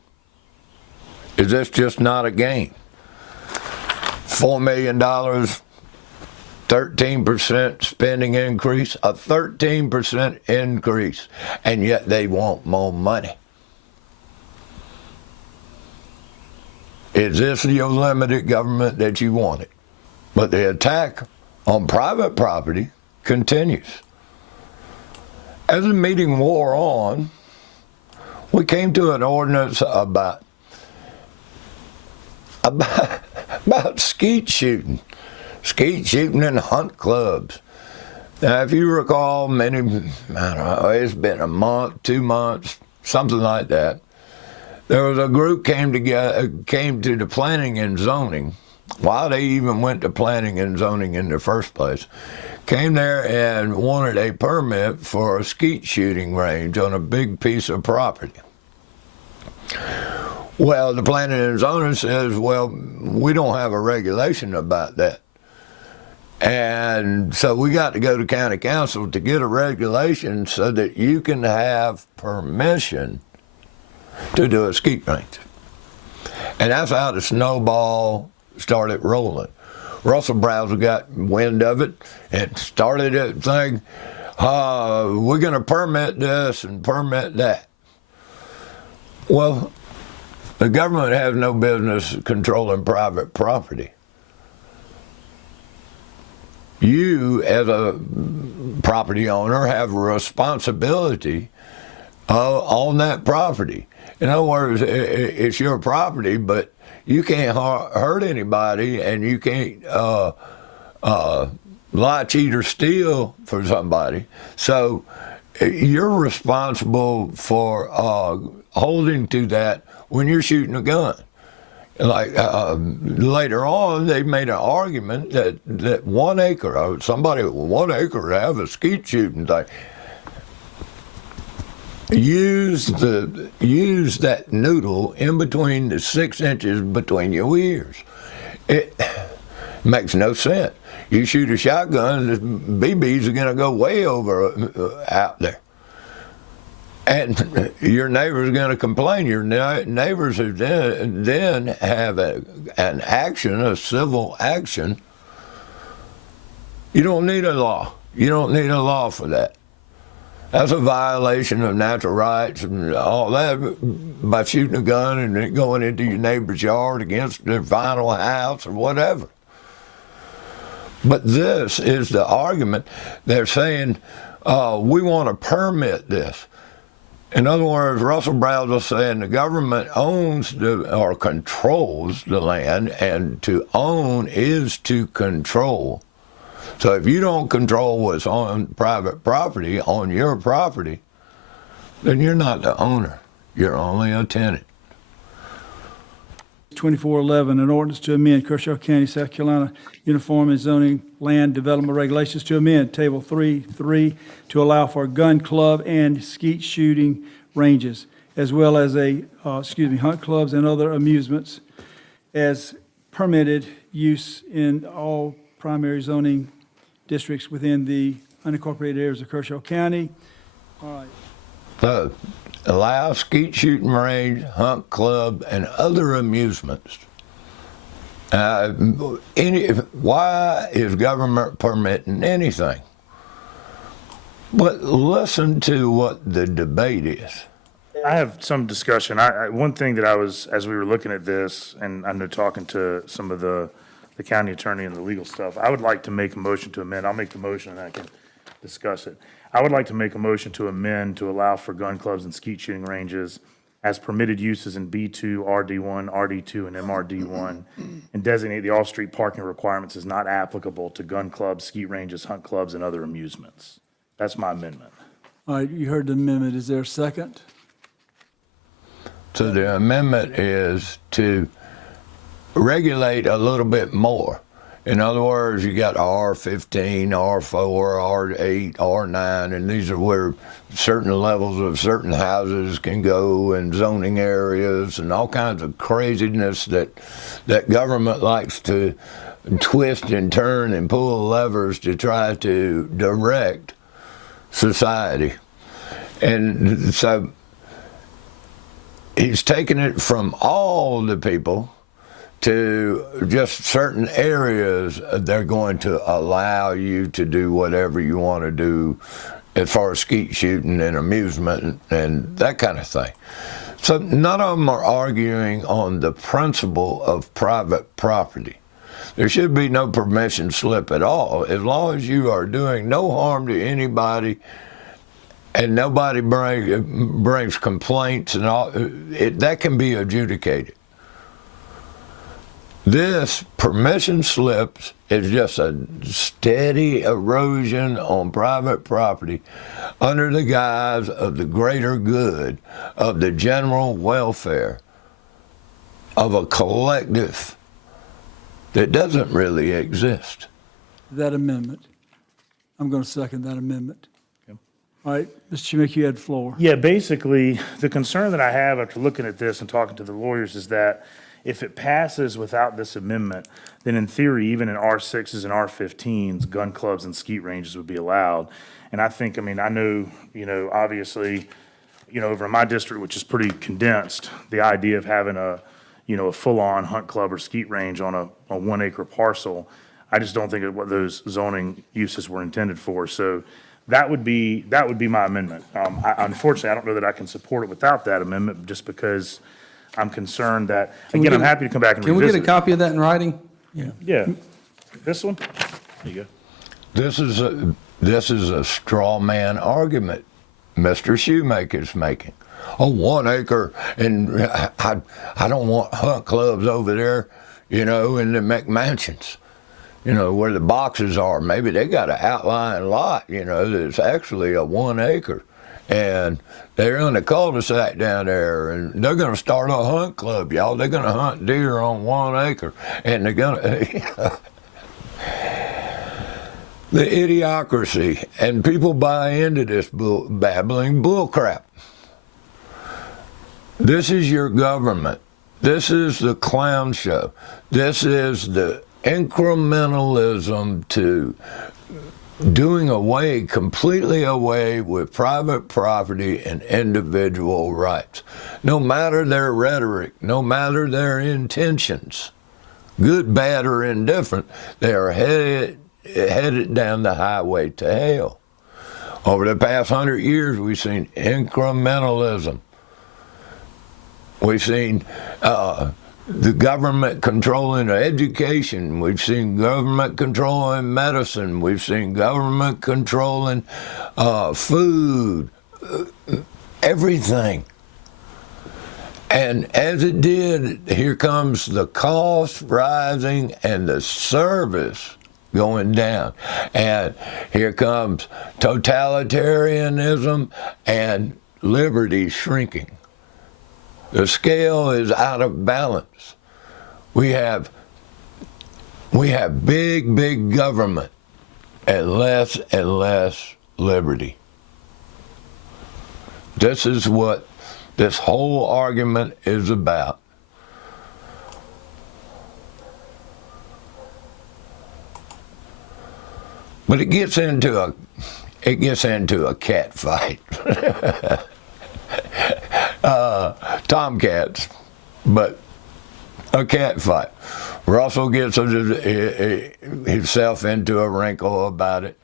Is this just not a game? $4 million, 13% spending increase, a 13% increase, and yet they want more money. Is this your limited government that you wanted? But the attack on private property continues. As the meeting wore on, we came to an ordinance about skeet shooting in hunt clubs. Now, if you recall, I don't know, it's been a month, 2 months, something like that. There was a group came to the planning and zoning, while they even went to planning and zoning in the first place, came there and wanted a permit for a skeet shooting range on a big piece of property. Well, the planning and zoning says, well, we don't have a regulation about that. And so we got to go to county council to get a regulation so that you can have permission to do a skeet range. And that's how the snowball started rolling. Russell Brazel got wind of it and started that thing, we're going to permit this and permit that. Well, the government has no business controlling private property. You, as a property owner, have a responsibility on that property. In other words, it's your property, but you can't hurt anybody, and you can't lie, cheat, or steal for somebody. So you're responsible for holding to that when you're shooting a gun. Like later on, they made an argument that 1 acre, somebody with 1 acre to have a skeet shooting thing. Use that noodle in between the 6 inches between your ears. It makes no sense. You shoot a shotgun, the BBs are going to go way over out there. And your neighbor's going to complain. Your neighbors then have an action, a civil action. You don't need a law. You don't need a law for that. That's a violation of natural rights and all that by shooting a gun and it going into your neighbor's yard against their final house or whatever. But this is the argument. They're saying, we want to permit this. In other words, Russell Browns was saying the government owns or controls the land, and to own is to control. So if you don't control what's on private property, on your property, then you're not the owner. You're only a tenant. 2411, an ordinance to amend Kershaw County, South Carolina Uniform and Zoning Land Development Regulations to amend Table 3.3 to allow for gun club and skeet shooting ranges, as well as hunt clubs and other amusements as permitted use in all primary zoning districts within the unincorporated areas of Kershaw County. All right. So, allow skeet shooting range, hunt club, and other amusements. Why is government permitting anything? But listen to what the debate is. I have some discussion. One thing that as we were looking at this, and I know talking to some of the county attorney and the legal stuff, I would like to make a motion to amend. I'll make the motion and I can discuss it. I would like to make a motion to amend to allow for gun clubs and skeet shooting ranges as permitted uses in B2, RD1, RD2, and MRD1, and designate the off-street parking requirements as not applicable to gun clubs, skeet ranges, hunt clubs, and other amusements. That's my amendment. All right, you heard the amendment. Is there a second? So the amendment is to regulate a little bit more. In other words, you got R15, R4, R8, R9, and these are where certain levels of certain houses can go and zoning areas and all kinds of craziness that government likes to twist and turn and pull levers to try to direct society. And so he's taken it from all the people to just certain areas. They're going to allow you to do whatever you want to do as far as skeet shooting and amusement and that kind of thing. So none of them are arguing on the principle of private property. There should be no permission slip at all, as long as you are doing no harm to anybody and nobody brings complaints and all. That can be adjudicated. This permission slips is just a steady erosion on private property under the guise of the greater good, of the general welfare, of a collective that doesn't really exist. That amendment. I'm going to second that amendment. All right, Mr. Schmick, you had the floor. Yeah, basically, the concern that I have after looking at this and talking to the lawyers is that if it passes without this amendment, then in theory, even in R6s and R15s, gun clubs and skeet ranges would be allowed. And I think, I know, obviously, over in my district, which is pretty condensed, the idea of having a full-on hunt club or skeet range on a 1 acre parcel, I just don't think of what those zoning uses were intended for. So that would be my amendment. Unfortunately, I don't know that I can support it without that amendment, just because I'm concerned that, again, I'm happy to come back and revisit. Can we get a copy of that in writing? Yeah. This one? There you go. This is a straw man argument Mr. Shoemaker's making. Oh, 1 acre, and I don't want hunt clubs over there, in the McMansions, where the boxes are. Maybe they got an outlying lot, that's actually a 1 acre. And they're in the cul-de-sac down there, and they're going to start a hunt club, y'all. They're going to hunt deer on 1 acre, and they're going to... The idiocracy, and people buy into this babbling bullcrap. This is your government. This is the clown show. This is the incrementalism to doing completely away with private property and individual rights. No matter their rhetoric, no matter their intentions, good, bad, or indifferent, they are headed down the highway to hell. Over the past 100 years, we've seen incrementalism. We've seen the government controlling education. We've seen government controlling medicine. We've seen government controlling food, everything. And as it did, here comes the cost rising and the service going down. And here comes totalitarianism and liberty shrinking. The scale is out of balance. We have big government and less liberty. This is what this whole argument is about. But it gets into a cat fight. Tomcats, but a cat fight. Russell gets himself into a wrinkle about it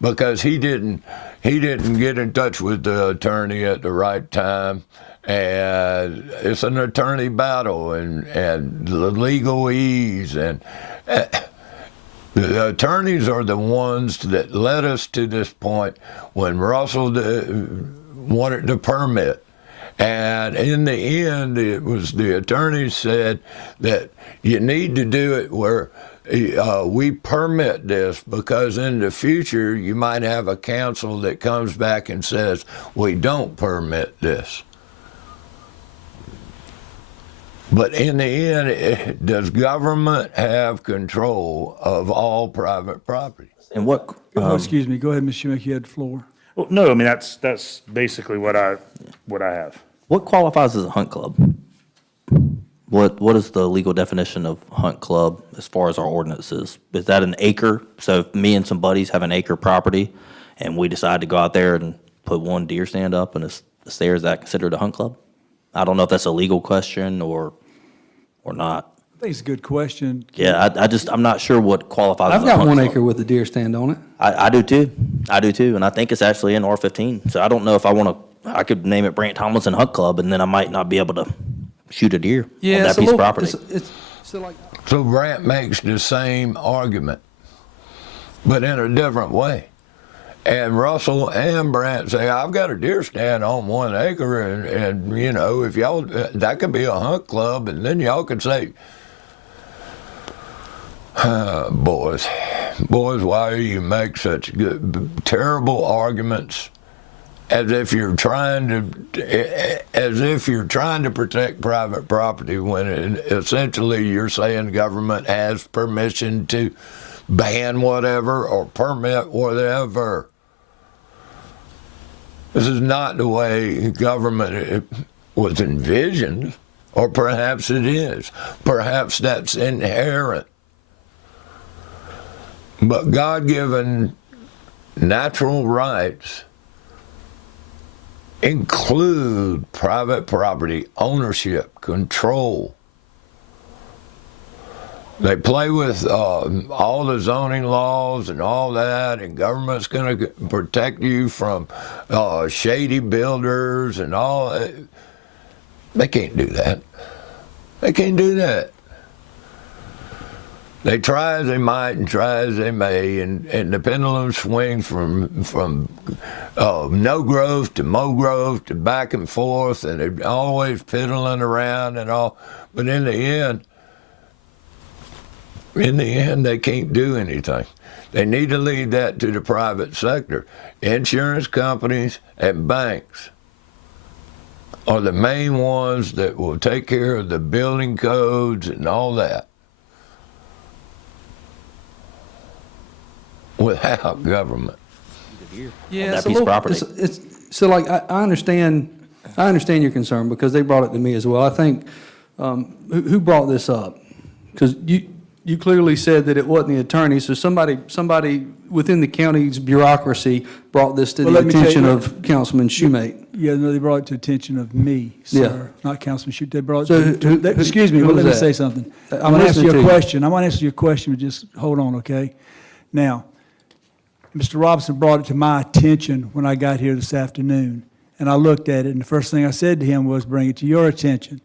because he didn't get in touch with the attorney at the right time, and it's an attorney battle and the legalese and. The attorneys are the ones that led us to this point when Russell wanted the permit. And in the end, it was the attorneys said that you need to do it where we permit this because in the future you might have a council that comes back and says, we don't permit this. But in the end, does government have control of all private property? And what? Excuse me. Go ahead, Mr. Schmick. You had the floor. Well, no, I mean, that's basically what I have. What qualifies as a hunt club? What is the legal definition of hunt club as far as our ordinances? Is that an acre? So if me and some buddies have an acre property and we decide to go out there and put one deer stand up and it's there, is that considered a hunt club? I don't know if that's a legal question or not. I think it's a good question. Yeah, I'm not sure what qualifies I've as a got hunt 1 club. acre with a deer stand on it. I do too. And I think it's actually in R15. So I don't know if I could name it Brant Tomlinson Hunt Club and then I might not be able to shoot a deer on that piece of property. So Brant makes the same argument, but in a different way. And Russell and Brant say, I've got a deer stand on 1 acre, and you know, if y'all, that could be a hunt club, and then y'all could say, boys, why do you make such terrible arguments as if you're trying to protect private property when essentially you're saying government has permission to ban whatever or permit whatever. This is not the way government was envisioned, or perhaps it is. Perhaps that's inherent. But God-given natural rights include private property, ownership, control. They play with all the zoning laws and all that, and government's going to protect you from shady builders and all that. They can't do that. They can't do that. They try as they might and try as they may, and the pendulum swings from no growth to mo growth to back and forth, and they're always piddling around and all. But in the end, they can't do anything. They need to leave that to the private sector. Insurance companies and banks are the main ones that will take care of the building codes and all that without government. Yeah, that piece of property. So like, I understand your concern because they brought it to me as well. I think, who brought this up? Because you clearly said that it wasn't the attorney, so somebody within the county's bureaucracy brought this to the attention of Councilman Shoemate. Yeah, no, they brought it to attention of me, sir, not Councilman Shute. They brought it excuse me, who let was me that? say something. I'm I'm going to answer listening your to you. question. I'm going to answer your question, but just hold on, okay? Now, Mr. Robinson brought it to my attention when I got here this afternoon, and I looked at it, and the first thing I said to him was, bring it to your attention.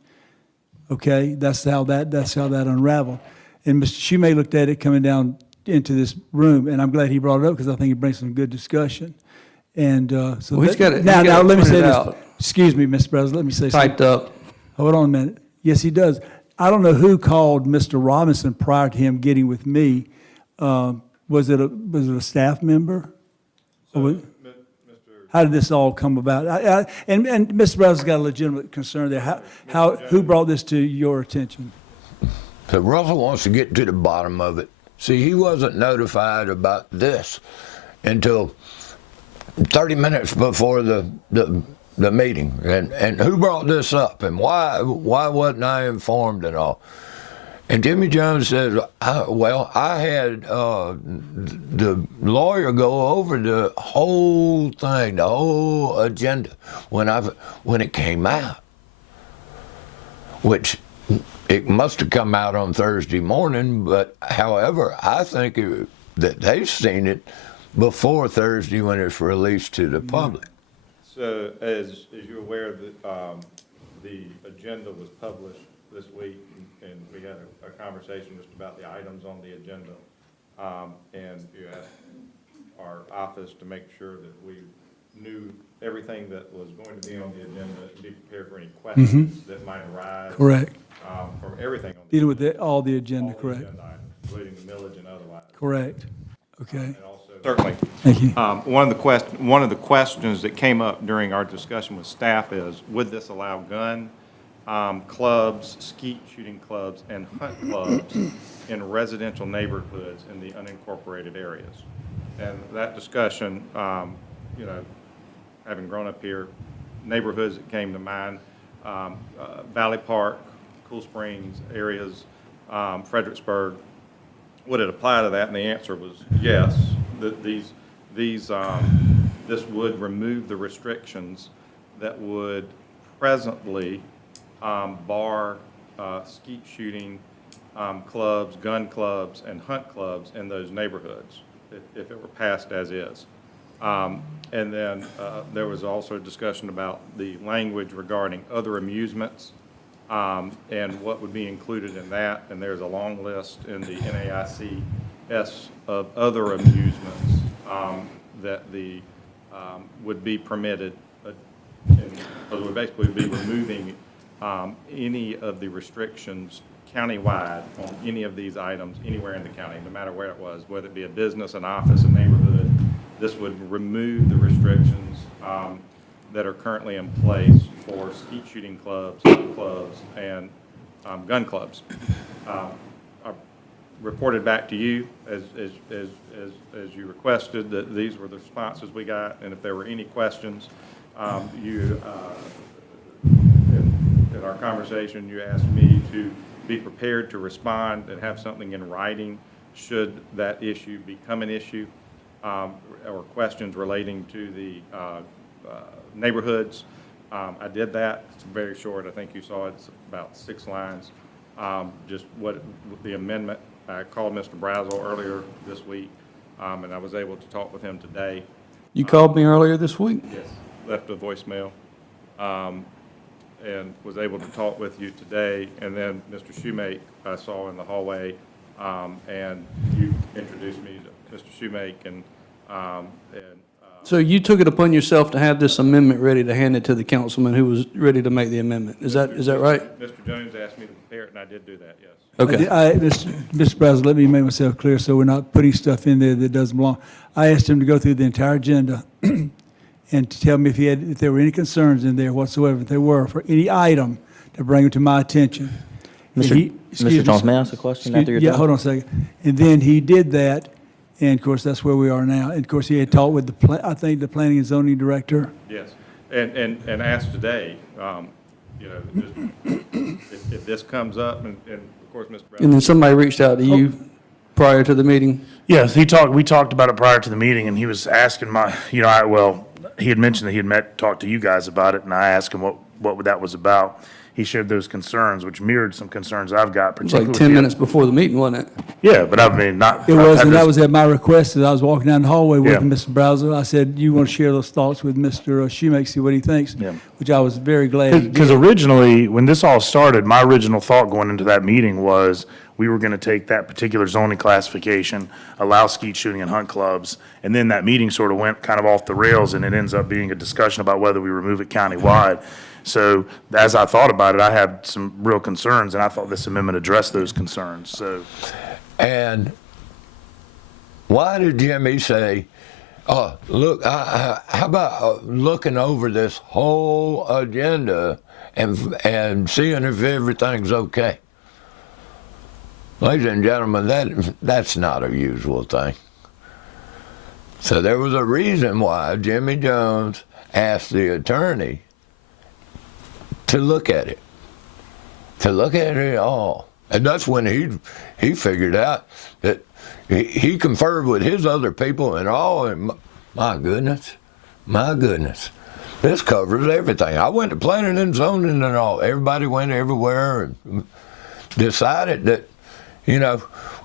Okay, that's how that unraveled. And Mr. Shoemake looked at it coming down into this room, and I'm glad he brought it up because I think it brings some good discussion. And so Well, he's got it- now, he's got it let me say printed this. out. Excuse me, Mr. President, let me say something. Typed up. Hold on a minute. Yes, he does. I don't know who called Mr. Robinson prior to him getting with me. Was it a staff member? How did this all come about? And Mr. Brown's got a legitimate concern there. Who brought this to your attention? So Russell wants to get to the bottom of it. See, he wasn't notified about this until 30 minutes before the meeting. And who brought this up and why wasn't I informed at all? And Jimmy Jones said, I had the lawyer go over the whole thing, the whole agenda when it came out, which it must have come out on Thursday morning. But however, I think that they've seen it before Thursday when it's released to the public. So as you're aware, the agenda was published this week, and we had a conversation just about the items on the agenda. And you asked our office to make sure that we knew everything that was going to be on the agenda and be prepared for any questions that might arise. Correct. From everything on the Dealing with all the agenda, all the correct? agenda items, including the millage and otherwise. Correct. Okay. And also, certainly. Thank you. One of the questions that came up during our discussion with staff is, would this allow gun clubs, skeet shooting clubs, and hunt clubs in residential neighborhoods in the unincorporated areas? And that discussion, having grown up here, neighborhoods that came to mind, Valley Park, Cool Springs areas, Fredericksburg, would it apply to that? And the answer was yes. That this would remove the restrictions that would presently bar skeet shooting clubs, gun clubs, and hunt clubs in those neighborhoods if it were passed as is. And then there was also a discussion about the language regarding other amusements and what would be included in that. And there's a long list in the NAICS of other amusements that would be permitted. Because we basically would be removing any of the restrictions countywide on any of these items anywhere in the county, no matter where it was, whether it be a business, an office, a neighborhood. This would remove the restrictions that are currently in place for skeet shooting clubs, hunt clubs, and gun clubs. I reported back to you as you requested that these were the responses we got, and if there were any questions, in our conversation, you asked me to be prepared to respond and have something in writing should that issue become an issue, or questions relating to the neighborhoods. I did that. It's very short. I think you saw it. It's about 6 lines. Just what the amendment. I called Mr. Brazel earlier this week, and I was able to talk with him today. You called me earlier this week? Yes. Left a voicemail, and was able to talk with you today. And then Mr. Shoemake I saw in the hallway, and you introduced me to Mr. Shoemake, and So you took it upon yourself to have this amendment ready to hand it to the councilman who was ready to make the amendment. Is that right? Mr. Jones asked me to prepare it, and I did do that, yes. Okay. Mr. President, let me make myself clear so we're not putting stuff in there that doesn't belong. I asked him to go through the entire agenda and to tell me if there were any concerns in there whatsoever, if there were, for any item, to bring them to my attention. And Mr. Jones, may I ask a question after you're done? Yeah, hold on a second. And then he did that, and of course, that's where we are now. And of course, he had talked with I think the planning and zoning director. Yes, and asked today, if this comes up, and of course, Mr. Brown. And then somebody reached out to you prior to the meeting? Yes, we talked about it prior to the meeting, and he was asking he had mentioned that he had talked to you guys about it, and I asked him what that was about. he shared those concerns, which mirrored some concerns I've got, It was particularly. like 10 minutes before the meeting, wasn't it? Yeah, but I mean, not. It I've was, had and that this- was at my request, as I was walking down the hallway with Yeah. Mr. Brazel. I said, you want to share those thoughts with Mr. Shoemake, see what he thinks, Yeah. which I was very glad he Because did. originally, when this all started, my original thought going into that meeting was we were going to take that particular zoning classification, allow skeet shooting and hunt clubs, and then that meeting sort of went kind of off the rails, and it ends up being a discussion about whether we remove it countywide. So as I thought about it, I had some real concerns, and I thought this amendment addressed those concerns, so. And why did Jimmy say, oh, look, how about looking over this whole agenda and seeing if everything's okay? Ladies and gentlemen, that's not a usual thing. So there was a reason why Jimmy Jones asked the attorney to look at it all. And that's when he figured out that he conferred with his other people and all, and my goodness, this covers everything. I went to planning and zoning and all. Everybody went everywhere and decided that,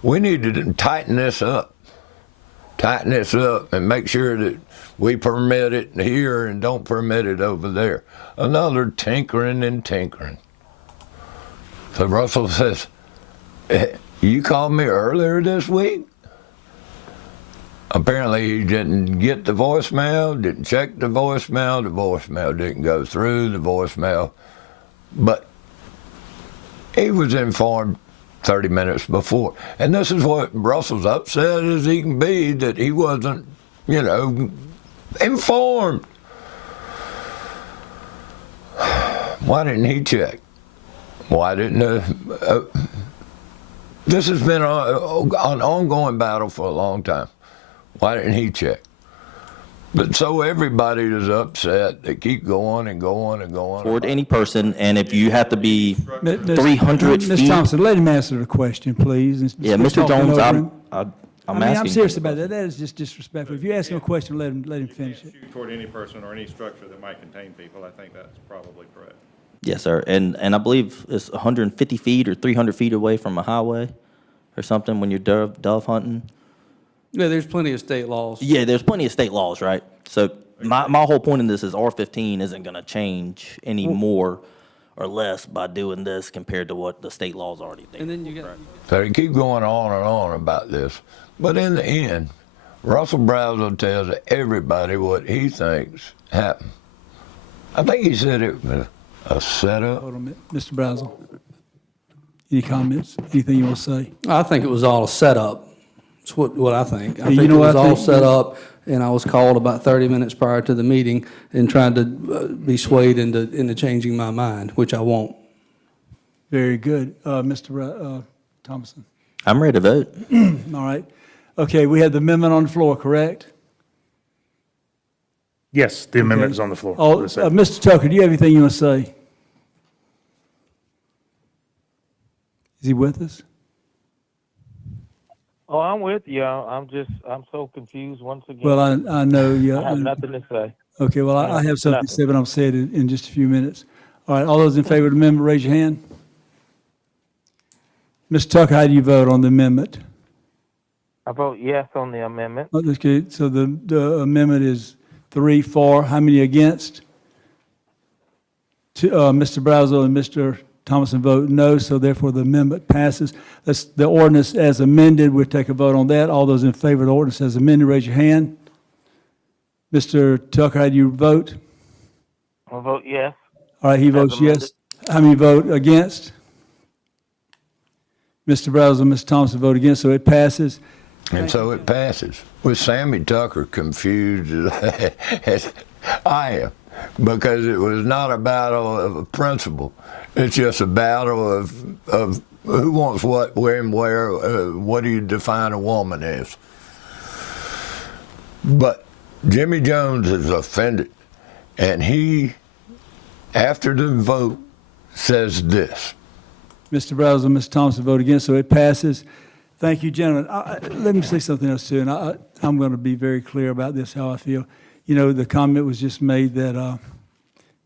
we need to tighten this up and make sure that we permit it here and don't permit it over there. Another tinkering and tinkering. So Russell says, you called me earlier this week? Apparently he didn't get the voicemail, didn't check the voicemail didn't go through the voicemail, but he was informed 30 minutes before. And this is what Russell's upset as he can be, that he wasn't, informed. Why didn't he check? Why didn't this has been an ongoing battle for a long time. Why didn't he check? But so everybody is upset. They keep going and going and going. Toward any person, and if you have to be Ms. 300 Ms. feet. Thompson, let him answer the question, please. Yeah, Quit Mr. talking Jones, over I'm him. asking. I'm serious about that. That is just disrespectful. If you ask him a question, let him finish it. Shoot toward any person or any structure that might contain people, I think that's probably correct. Yes, sir. And I believe it's 150 feet or 300 feet away from a highway or something when you're dove hunting. Yeah, there's plenty of state laws. Yeah, there's plenty of state laws, right? So my whole point in this is R15 isn't going to change any more or less by doing this compared to what the state laws already do. And then you got, So they keep going on and on about this. But in the end, Russell Brazel tells everybody what he thinks happened. I think he said it was a setup. Hold on a minute. Mr. Brazel, any comments? Anything you want to say? I think it was all a setup. That's what I think. I You think know it was what I all think? set up, and I was called about 30 minutes prior to the meeting and tried to be swayed into changing my mind, which I won't. Very good. Mr. Thompson. I'm ready to vote. All right. Okay, we had the amendment on the floor, correct? Yes, the amendment is on the floor. Oh, for a second. Mr. Tucker, do you have anything you want to say? Is he with us? Oh, I'm with you. I'm so confused once again. Well, I know, yeah. I have nothing to say. Okay, well, I have something to Nothing. say, but I'll say it in just a few minutes. All right, all those in favor of the amendment, raise your hand. Mr. Tucker, how do you vote on the amendment? I vote yes on the amendment. Okay, so the amendment is 3 for, how many against? Mr. Brazel and Mr. Thomason vote no, so therefore the amendment passes. That's the ordinance as amended. We'll take a vote on that. All those in favor of the ordinance as amended, raise your hand. Mr. Tucker, how do you vote? I vote yes. All right, he votes yes. How many vote against? Mr. Brazel and Mr. Thompson vote against, so it passes. And so it passes. With Sammy Tucker confused as I am, because it was not a battle of a principle. It's just a battle of who wants what, where, and where. What do you define a woman as? But Jimmy Jones is offended, and he, after the vote, says this. Mr. Brazel and Mr. Thompson vote against, so it passes. Thank you, gentlemen. Let me say something else, too, and I'm going to be very clear about this, how I feel. You know, the comment was just made that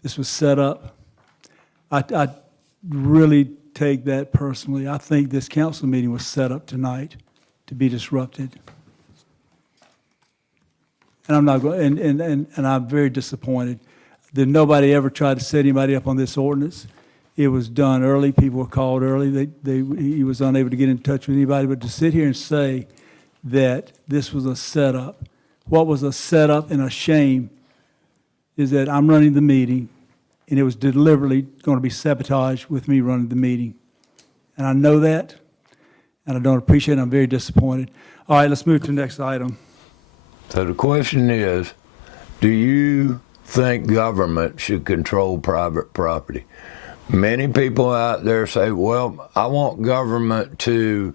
this was set up. I really take that personally. I think this council meeting was set up tonight to be disrupted. And I'm not going, and I'm very disappointed that nobody ever tried to set anybody up on this ordinance. It was done early. People were called early. He was unable to get in touch with anybody. But to sit here and say that this was a setup, what was a setup and a shame is that I'm running the meeting, and it was deliberately going to be sabotaged with me running the meeting. And I know that, and I don't appreciate it. I'm very disappointed. All right, let's move to the next item. So the question is, do you think government should control private property? Many people out there say, well, I want government to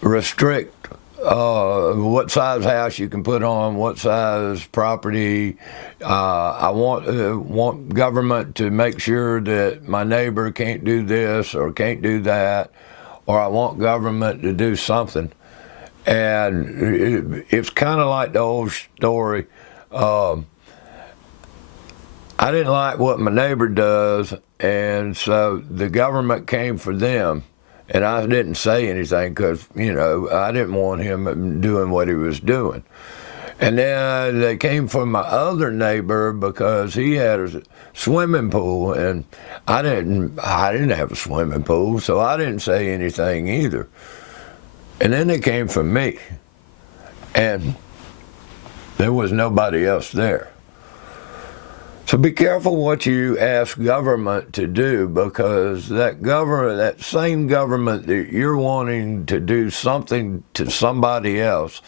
restrict what size house you can put on, what size property. I want government to make sure that my neighbor can't do this or can't do that, or I want government to do something. And it's kind of like the old story. I didn't like what my neighbor does, and so the government came for them. And I didn't say anything because, I didn't want him doing what he was doing. And then they came for my other neighbor because he had a swimming pool, and I didn't have a swimming pool, so I didn't say anything either. And then they came for me, and there was nobody else there. So be careful what you ask government to do, because that same government that you're wanting to do something to somebody else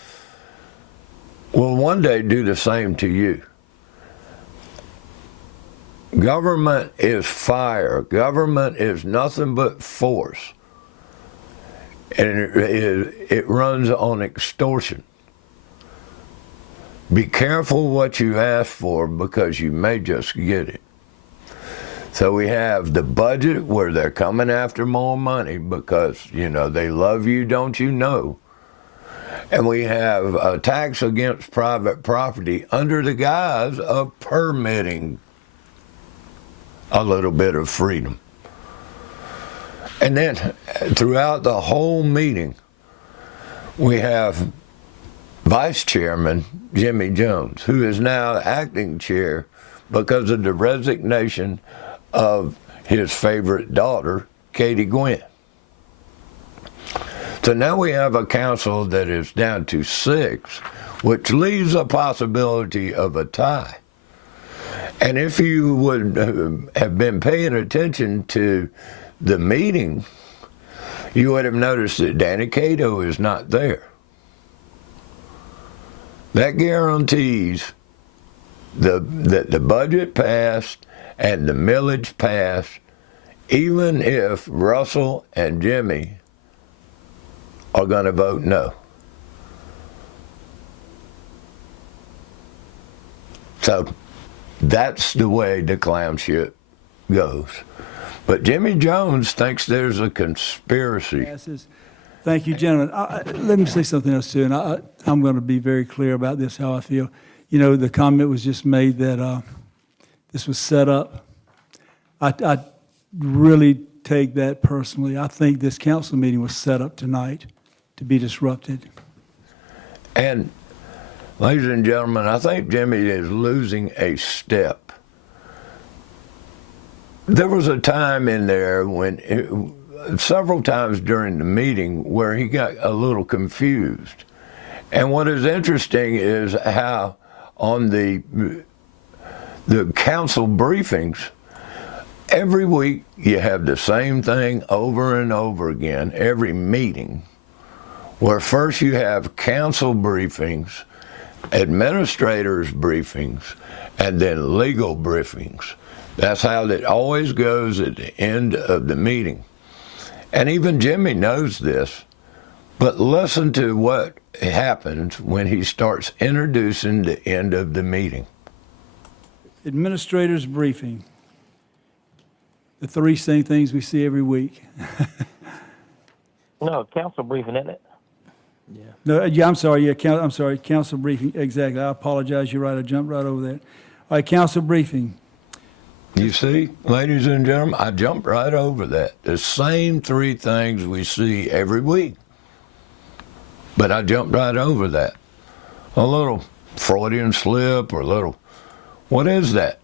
will one day do the same to you. Government is fire. Government is nothing but force. And it runs on extortion. Be careful what you ask for, because you may just get it. So we have the budget where they're coming after more money because, they love you, don't you know? And we have a tax against private property under the guise of permitting a little bit of freedom. And then throughout the whole meeting, we have Vice Chairman Jimmy Jones, who is now acting chair because of the resignation of his favorite daughter, Katie Gwynn. So now we have a council that is down to 6, which leaves a possibility of a tie. And if you would have been paying attention to the meeting, you would have noticed that Danny Cato is not there. That guarantees that the budget passed and the millage passed, even if Russell and Jimmy are going to vote no. So that's the way the clown shit goes. But Jimmy Jones thinks there's a conspiracy. Thank you, gentlemen. Let me say something else, too, and I'm going to be very clear about this, how I feel. The comment was just made that this was set up. I really take that personally. I think this council meeting was set up tonight to be disrupted. And, ladies and gentlemen, I think Jimmy is losing a step. There was a time in there when, several times during the meeting, where he got a little confused. And what is interesting is how on the council briefings, every week you have the same thing over and over again, every meeting, where first you have council briefings, administrators briefings, and then legal briefings. That's how it always goes at the end of the meeting. And even Jimmy knows this, but listen to what happens when he starts introducing the end of the meeting. Administrators briefing. The 3 same things we see every week. No, council briefing, isn't it? No, yeah, I'm sorry. Yeah, I'm sorry. Council briefing. Exactly. I apologize. You're right. I jumped right over that. All right, council briefing. You see, ladies and gentlemen, I jumped right over that. The same three things we see every week. But I jumped right over that. A little Freudian slip or a little, what is that?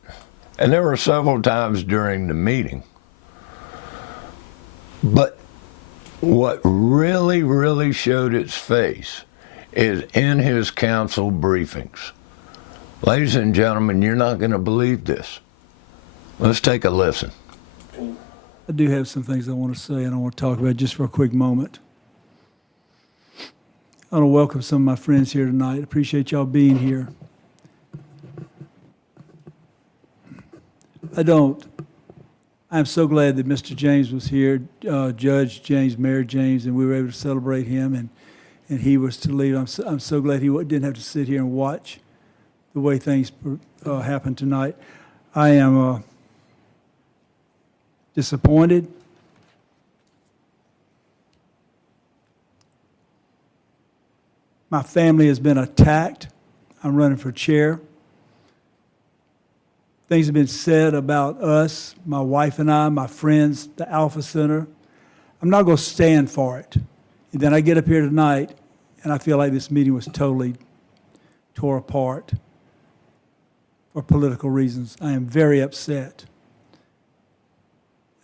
And there were several times during the meeting. But what really, really showed its face is in his council briefings. Ladies and gentlemen, you're not going to believe this. Let's take a listen. I do have some things I want to say and I want to talk about just for a quick moment. I want to welcome some of my friends here tonight. Appreciate y'all being here. I'm so glad that Mr. James was here, Judge James, Mayor James, and we were able to celebrate him, and he was to leave. I'm so glad he didn't have to sit here and watch the way things happened tonight. I am disappointed. My family has been attacked. I'm running for chair. Things have been said about us, my wife and I, my friends, the Alpha Center. I'm not going to stand for it. And then I get up here tonight, and I feel like this meeting was totally tore apart for political reasons. I am very upset.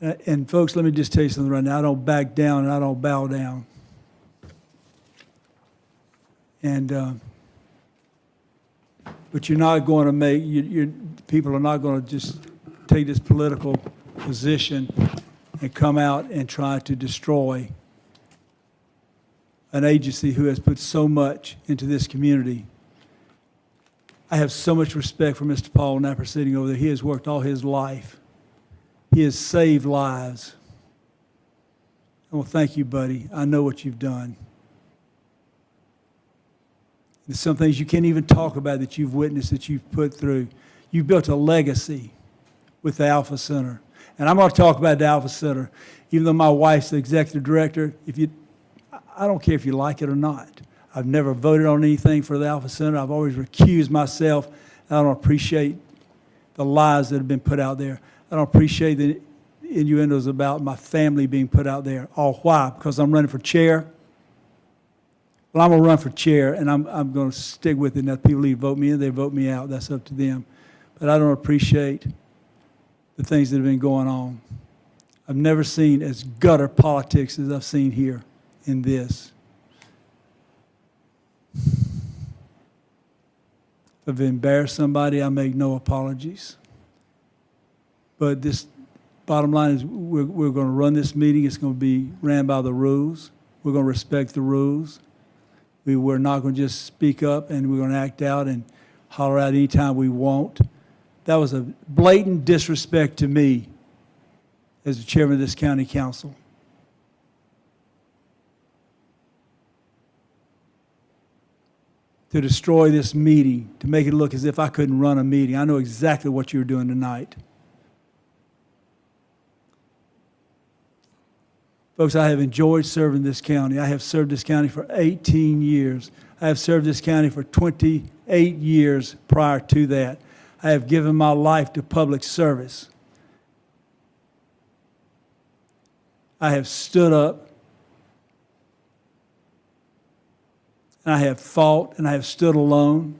And folks, let me just tell you something right now. I don't back down and I don't bow down. And but you're not going to make, people are not going to just take this political position and come out and try to destroy an agency who has put so much into this community. I have so much respect for Mr. Paul Napper sitting over there. He has worked all his life. He has saved lives. Well, thank you, buddy. I know what you've done. There's some things you can't even talk about that you've witnessed, that you've put through. You built a legacy with the Alpha Center. And I'm going to talk about the Alpha Center, even though my wife's the executive director. I don't care if you like it or not. I've never voted on anything for the Alpha Center. I've always recused myself. I don't appreciate the lies that have been put out there. I don't appreciate the innuendos about my family being put out there. All why? Because I'm running for chair. Well, I'm going to run for chair, and I'm going to stick with it. Now, people either vote me in, they vote me out. That's up to them. But I don't appreciate the things that have been going on. I've never seen as gutter politics as I've seen here in this. If I've embarrassed somebody, I make no apologies. But this bottom line is we're going to run this meeting. It's going to be ran by the rules. We're going to respect the rules. We're not going to just speak up and we're going to act out and holler out anytime we want. That was a blatant disrespect to me as the chairman of this county council. To destroy this meeting, to make it look as if I couldn't run a meeting. I know exactly what you're doing tonight. Folks, I have enjoyed serving this county. I have served this county for 18 years. I have served this county for 28 years prior to that. I have given my life to public service. I have stood up, and I have fought, and I have stood alone.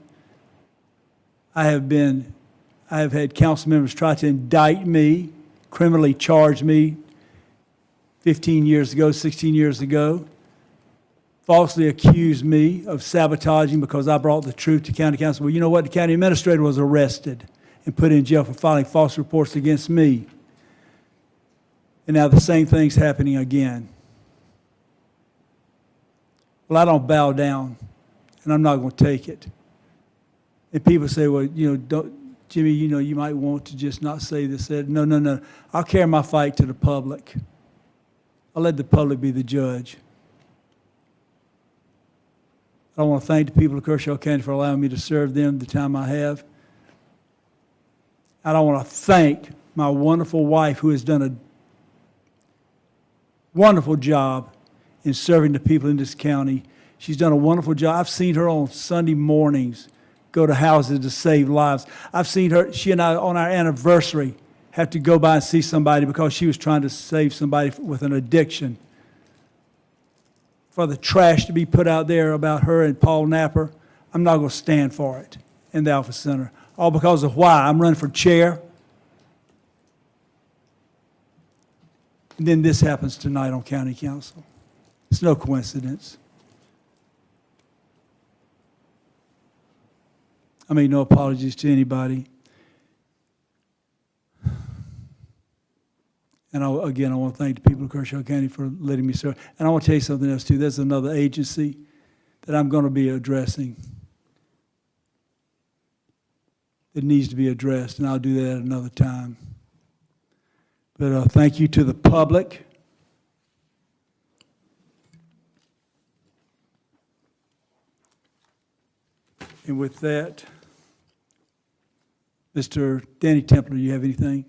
I have had council members try to indict me, criminally charge me, 15 years ago, 16 years ago, falsely accused me of sabotaging because I brought the truth to county council. Well, you know what? The county administrator was arrested and put in jail for filing false reports against me. And now the same thing's happening again. Well, I don't bow down, and I'm not going to take it. And people say, well, Jimmy, you might want to just not say this, that. No. I'll carry my fight to the public. I'll let the public be the judge. I want to thank the people of Kershaw County for allowing me to serve them the time I have. And I want to thank my wonderful wife who has done a wonderful job in serving the people in this county. She's done a wonderful job. I've seen her on Sunday mornings go to houses to save lives. I've seen her, she and I on our anniversary, have to go by and see somebody because she was trying to save somebody with an addiction, for the trash to be put out there about her and Paul Napper, I'm not going to stand for it in the Alpha Center. All because of why? I'm running for chair. And then this happens tonight on county council. It's no coincidence. I make no apologies to anybody. And again, I want to thank the people of Kershaw County for letting me serve. And I want to tell you something else too. There's another agency that I'm going to be addressing that needs to be addressed, and I'll do that at another time. But thank you to the public. And with that, Mr. Danny Templer, do you have anything?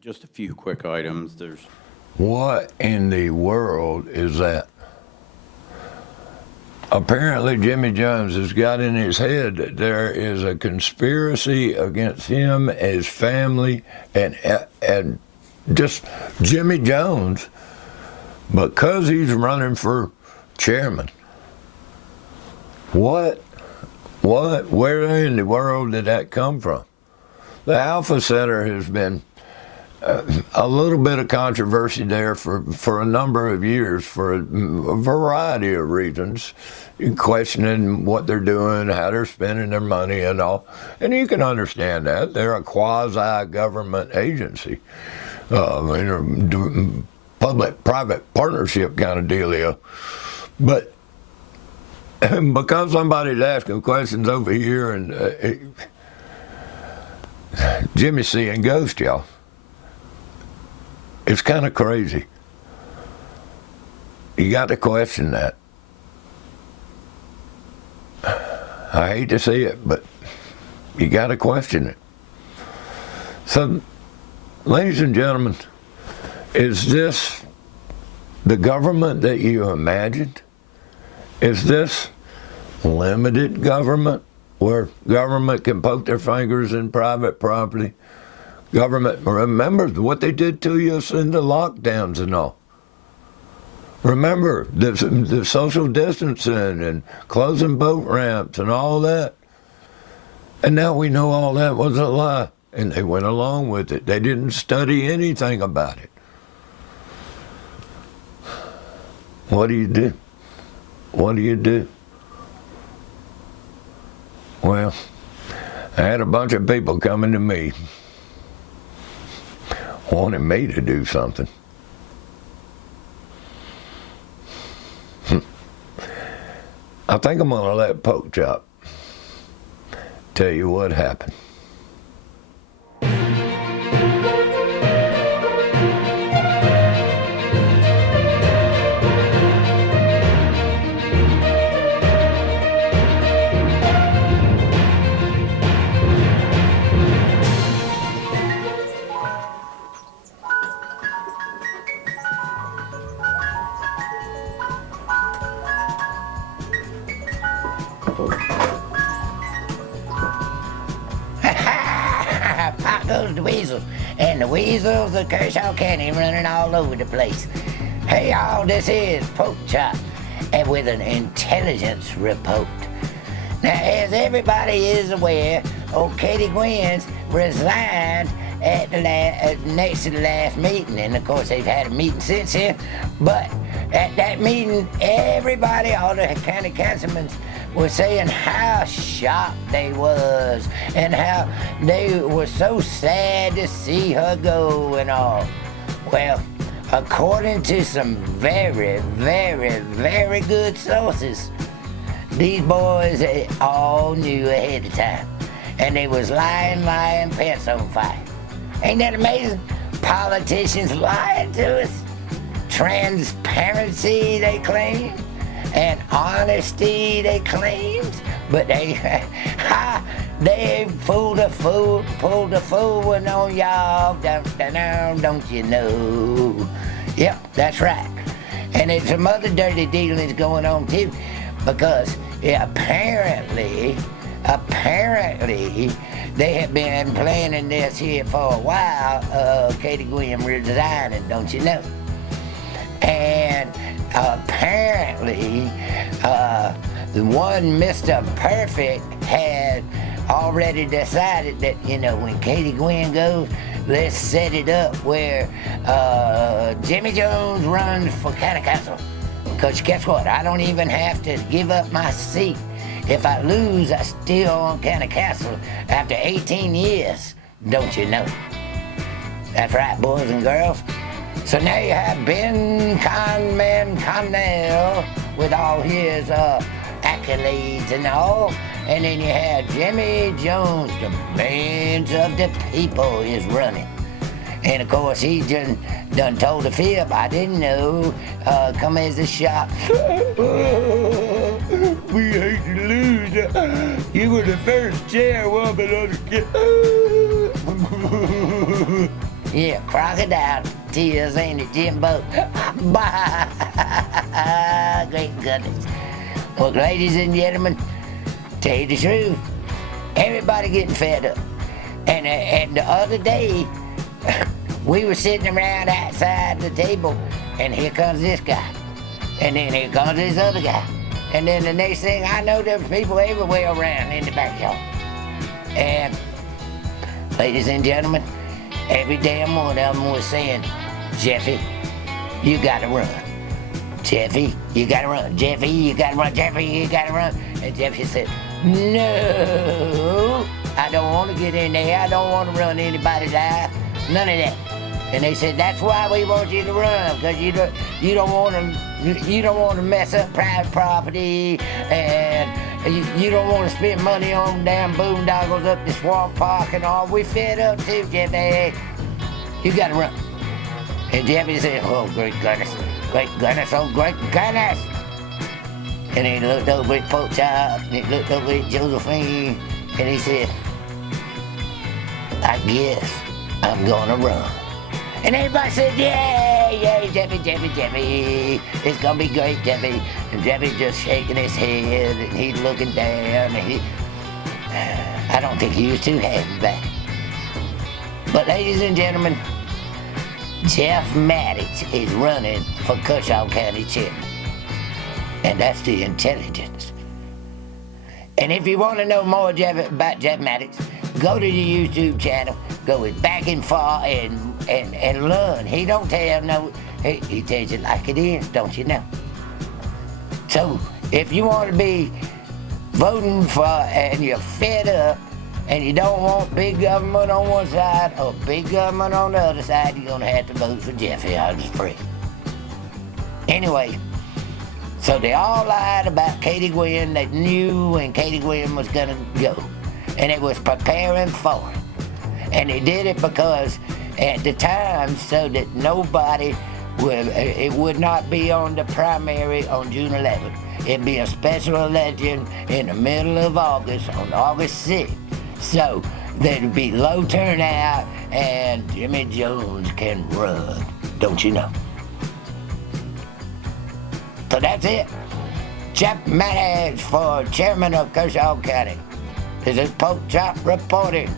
Just a few quick items. There's What in the world is that? Apparently Jimmy Jones has got in his head that there is a conspiracy against him, his family, and just Jimmy Jones because he's running for chairman. What, where in the world did that come from? The Alpha Center has been a little bit of controversy there for a number of years for a variety of reasons, questioning what they're doing, how they're spending their money and all. And you can understand that. They're a quasi-government agency, public-private partnership kind of dealio. But because somebody's asking questions over here and Jimmy's seeing ghosts, y'all. It's kind of crazy. You got to question that. I hate to see it, but you got to question it. So, ladies and gentlemen, is this the government that you imagined? Is this limited government, where government can poke their fingers in private property? Government, remember what they did to us in the lockdowns and all. Remember the social distancing and closing boat ramps and all that. And now we know all that was a lie. And they went along with it. They didn't study anything about it. What do you do? What do you do? Well, I had a bunch of people coming to me wanted me to do something. I think I'm gonna let Pork Chop tell you what happened. Pop goes the weasels, and the weasels of Kershaw County running all over the place. Hey y'all, this is Pork Chop, and with an intelligence report. Now, as everybody is aware, old Katie Gwynn's resigned at the next to the last meeting, and of course they've had a meeting since then. But at that meeting, everybody, all the county councilmen, was saying how shocked they was and how they were so sad to see her go and all. Well, according to some very, very, very good sources, these boys all knew ahead of time, and they was lying pants on fire. Ain't that amazing? Politicians lying to us. Transparency, they claim, and honesty, they claimed, but they pulled a fool on y'all, don't you know? Yep, that's right. And there's some other dirty dealings going on too, because apparently apparently they have been planning this here for a while. Katie Gwynn resigning, don't you know? And apparently, the one Mr. Perfect had already decided that, you know, when Katie Gwynn goes, let's set it up where Jimmy Jones runs for county council. Because guess what? I don't even have to give up my seat. If I lose, I still on county council after 18 years, don't you know? That's right, boys and girls. So now you have Ben Conman Connell with all his accolades and all. And then you have Jimmy Jones, the brains of the people, is running. And of course, he just done told a fib I didn't know, come as a shock. We hate to lose. You were the first chairwoman on the Yeah, crocodile tears, ain't it, Jimbo? Great goodness. Well, ladies and gentlemen, tell you the truth, everybody getting fed up. And the other day, we were sitting around outside the table, and here comes this guy. And then here comes this other guy. And then the next thing I know, there's people everywhere around in the backyard. And, ladies and gentlemen, every damn one of them was saying, Jeffy, you gotta run. Jeffy, you gotta run. Jeffy, you gotta run. Jeffy, you gotta run. And Jeffy said, no, I don't want to get in there. I don't want to run anybody's life. None of that. And they said, that's why we want you to run, because you don't want to mess up private property, and you don't want to spend money on damn boondoggles up the swamp park and all. We fed up too, Jeffy. You got to run. And Jeffy said, oh, great goodness, oh, great goodness. And he looked over at Pork Chop, and he looked over at Josephine, and he said, I guess I'm gonna run. And everybody said, yay, Jeffy, it's gonna be great, Jeffy. And Jeffy just shaking his head, and he's looking down, and I don't think he was too happy back. But ladies and gentlemen, Jeff Maddox is running for Kershaw County Chairman. And that's the intelligence. And if you want to know more about Jeff Maddox, go to the YouTube channel, go with back and far and learn. He don't tell no, he tells you like it is, don't you know? So if you want to be voting for and you're fed up and you don't want big government on one side or big government on the other side, you're gonna have to vote for Jeffy. I'll just pray. Anyway, so they all lied about Katie Gwynn. They knew when Katie Gwynn was gonna go. And it was preparing for it. And they did it because at the time, so that nobody it would not be on the primary on June 11th. It'd be a special election in the middle of August, on August 6th. So there'd be low turnout and Jimmy Jones can run, don't you know? So that's it. Jeff Maddox for chairman of Kershaw County. This is Pork Chop reporting.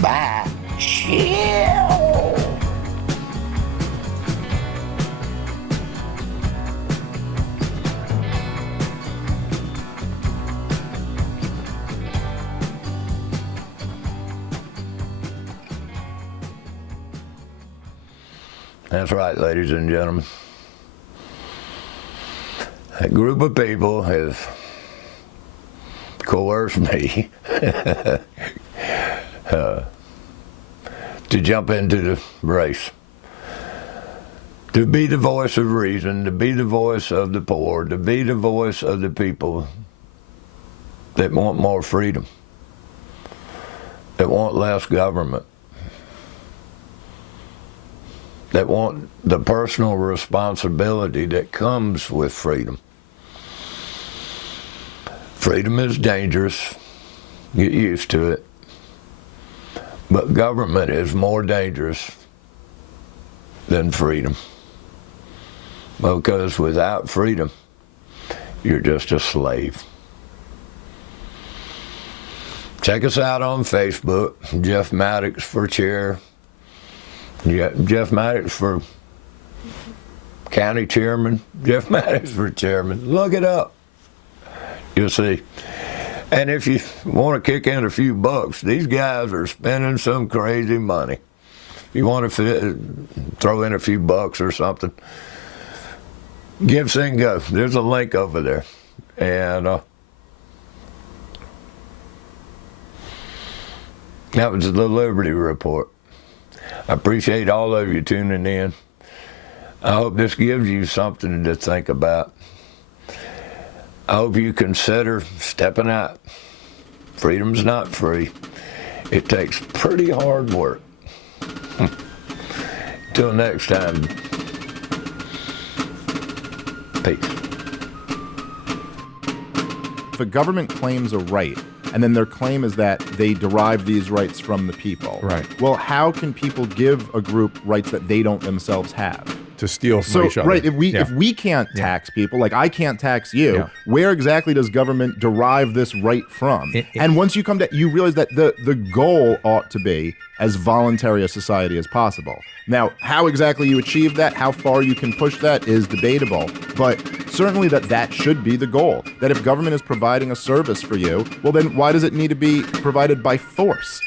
Bye. Chill. That's right, ladies and gentlemen. A group of people has coerced me to jump into the race, to be the voice of reason, to be the voice of the poor, to be the voice of the people that want more freedom, that want less government, that want the personal responsibility that comes with freedom. Freedom is dangerous. Get used to it. But government is more dangerous than freedom. Because without freedom, you're just a slave. Check us out on Facebook. Jeff Maddox for chair. Jeff Maddox for county chairman. Jeff Maddox for chairman. Look it up. You'll see. And if you want to kick in a few bucks, these guys are spending some crazy money. If you want to throw in a few bucks or something, give Sing Go. There's a link over there. And that was the Liberty Report. I appreciate all of you tuning in. I hope this gives you something to think about. I hope you consider stepping out. Freedom's not free. It takes pretty hard work. Till next time, peace. If a government claims a right, and then their claim is that they derive these rights from the people. Right. Well, how can people give a group rights that they don't themselves have? To steal from each other. Right, if we can't tax people, like I can't tax you, where exactly does government derive this right from? And once you come to, you realize that the goal ought to be as voluntary a society as possible. Now, how exactly you achieve that, how far you can push that is debatable, but certainly that should be the goal. That if government is providing a service for you, well then why does it need to be provided by force?